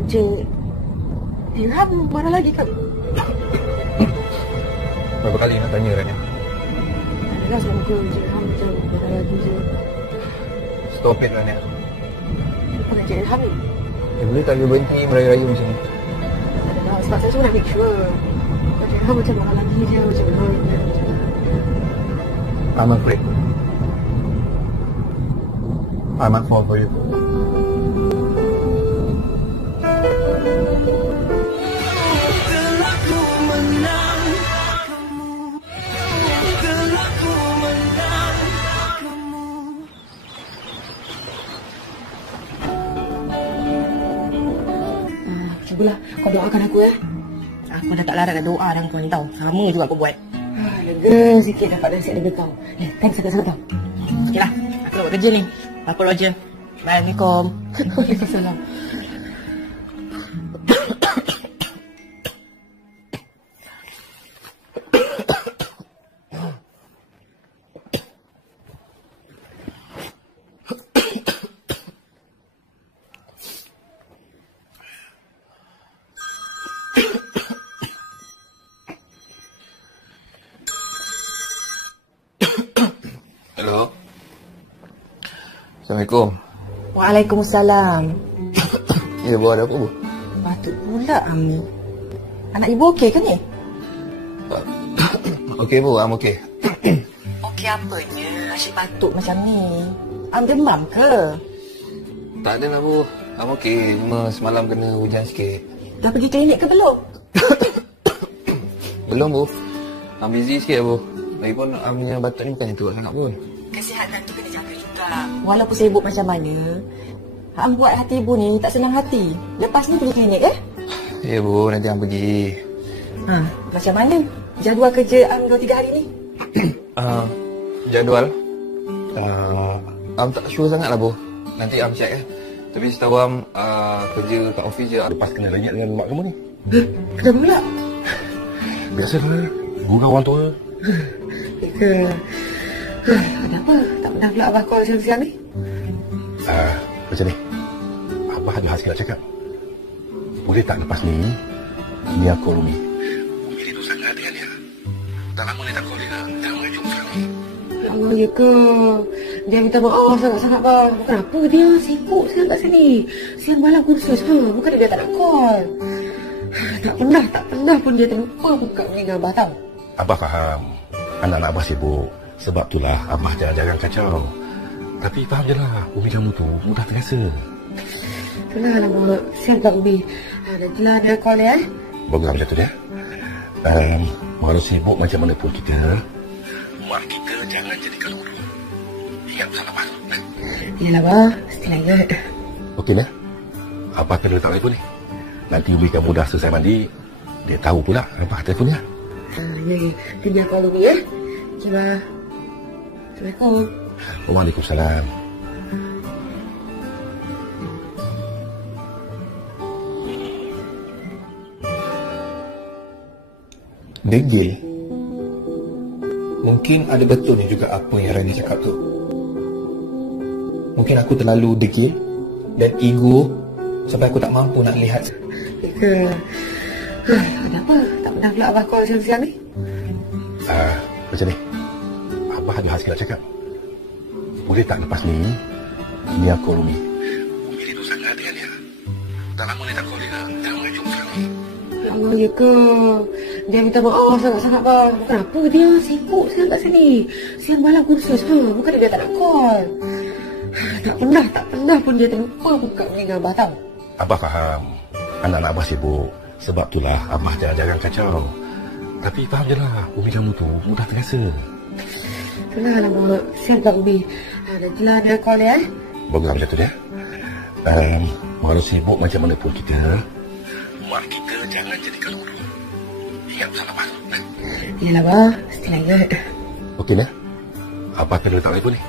Encik Irham marah lagi kan? Berapa kali nak tanya Rania? Adalah sama ke Encik Irham macam marah lagi je. Stop it Rania. Apa Encik Irham ni? Boleh tak dia berhenti meraya-raya macam ni? Adalah sebab saya cuma nak make sure. Encik Irham macam marah lagi je macam mana. I'm afraid. I'm at fault for you. Cubalah kau doakan aku ya. Aku dah tak larat nak doa dengan kau ni tau. Sama juga aku buat. Lega sikit dapat nasihat dari kau. Thanks sangat-sangat tau. Okey lah, aku nak buat kerja ni. Papa Roger. Assalamualaikum. Waalaikumsalam. Hello. Assalamualaikum. Waalaikumsalam. Ya, Bu, ada apa, Bu? Patut pula Ami. Anak ibu okey ke ni? Okey, Bu, I'm okey. Okey apanya? Asyik batuk macam ni. Am demam ke? Tak ada lah, Bu. I'm okey. Cuma semalam kena hujan sikit. Dah pergi klinik ke belum? Belum, Bu. I'm busy sikit, Bu. Lagipun punya batuk ni bukan yang teruk sangat pun. Kesihatan tu kena jaga juga. Walaupun sibuk macam mana, Am buat hati ibu ni tak senang hati. Lepas ni pergi klinik ke? Ya, Bu. Nanti I'm pergi. Macam mana? Jadual kerja Am 2-3 hari ni? Jadual? I'm tak sure sangat lah, Bu. Nanti I'm check Tapi setahu I'm kerja kat office je. Lepas kena renyap dengan mak kamu ni. Kenapa pula? Biasalah. Gurau orang tua. Ada apa? Tak pernah pula Abah call siang-siang ni? Macam ni. Abah ada hal sikit nak cakap. Boleh tak lepas ni, ini aku Rumi. Umi rindu sangat dengan dia. Tak lama ni tak call dia. Jangan mengajuk sekarang ni. Ya Allah, ya ke? Dia minta maaf sangat-sangat bang. Kenapa dia sibuk sangat kat sini? Siang malam kursus. Bukan dia tak nak call. Tak pernah pun dia terlupa buka ni dengan Abah tau. Abah faham. Anak-anak Abah sibuk. Sebab itulah Abah jangan kacau. Tapi faham je lah. Umi kamu tu mudah terasa. Itulah nama. Siang tak Umi. Nantilah dia call ya. Bagus macam tu dia. Walau sibuk macam mana pun kita, mak kita jangan jadikan urut. Ingat salah Abah. Yalah Abah. Still ingat. Okey lah. Abah kena letak telefon ni. Nanti Umi kamu dah selesai mandi, dia tahu pula Abah telefonnya. Ya. Tinggal call Umi ya. Okay Abah. Assalamualaikum. Waalaikumsalam. Degil. Mungkin ada betulnya juga apa yang Rani cakap tu. Mungkin aku terlalu degil dan ego sampai aku tak mampu nak lihat. Ada apa? Tak pernah pula Abah call siang-siang ni? Macam ni, Abah ada hal sikit nak cakap. Boleh tak lepas ni aku Umi rindu sangat dengan dia. Dah lama ni tak call dia. Jangan mengajuk sekarang ni. Ya Allah, ya ke? Dia minta maaf sangat-sangat, bang. Kenapa dia sibuk sangat kat sini? Siang malam kursus, bukan dia tak nak call. Tak pernah pun dia terlupa buka dengan Abah, tahu. Abah faham anak-anak Abah sibuk. Sebab itulah Abah jarang-jarang kacau. Tapi faham je lah, Umi kamu tu mudah terasa. Itulah alamak, siang kat Umi. Nantilah dia call ya. Bagus macam tu dia. Walau sibuk macam mana pun kita, mak kita jangan jadikan urut. Ingat pesan Abah tu. Yalah, Abah. Mesti lah ingat. Okey lah. Abah kena letak telefon ni.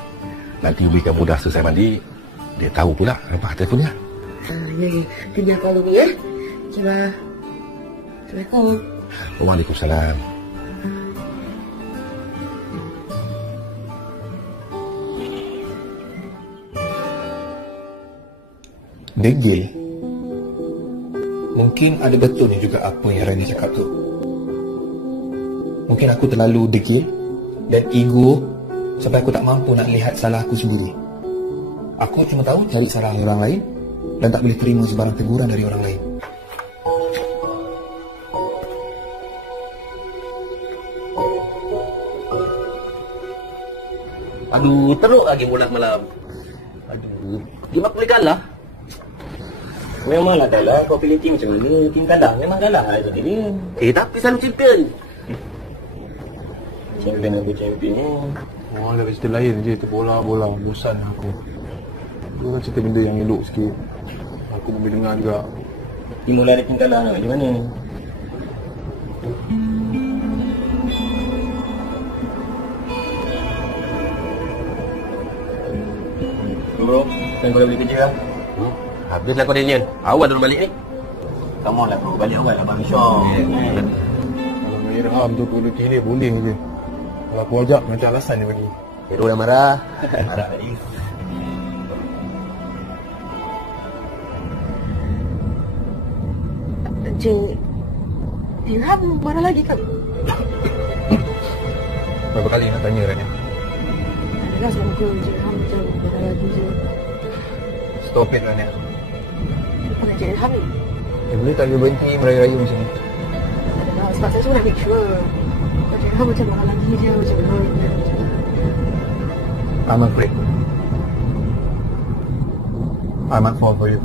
Nanti Umi kamu dah selesai mandi, dia tahu pula Abah telefonnya. Ya. Nanti dia call Umi ya. Okey, Abah. Assalamualaikum. Waalaikumsalam. Degil. Mungkin ada betulnya juga apa yang Rani cakap tu. Mungkin aku terlalu degil dan ego sampai aku tak mampu nak lihat salah aku sendiri. Aku cuma tahu cari salah orang lain dan tak boleh terima sebarang teguran dari orang lain. Aduh, teruk lagi bola malam. Aduh, dia boleh kalah. Memanglah kalah. Kau pilih tim macam mana? Tim kalah memang kalah je dia. Tapi selalu champion. Champion aku champion ni. Oh, dah cerita lain je. Itu bola-bola. Bosan aku. Dia kan cerita benda yang elok sikit. Aku pun boleh dengar juga. Timur lari tim kalah nak macam mana? Bro, kan kau dah beli kerja lah? Habislah kau Daniel. Awal dah balik ni. Come on lah bro, balik awal lah Bang Syok. Kalau Irham tu kualiti dia boleh je. Kalau aku ajak macam alasan dia bagi. Hero dah marah. Marah tadi. Encik Irham marah lagi kan? Berapa kali nak tanya Rani? Adalah sama ke Encik Irham macam marah lagi je. Stop it Rani. Bukan Encik Irham ni. Boleh tak dia berhenti meraya-raya macam ni? Adalah sebab saya cuma nak make sure. Encik Irham macam marah lagi je macam mana. I'm afraid. I'm at fault for you.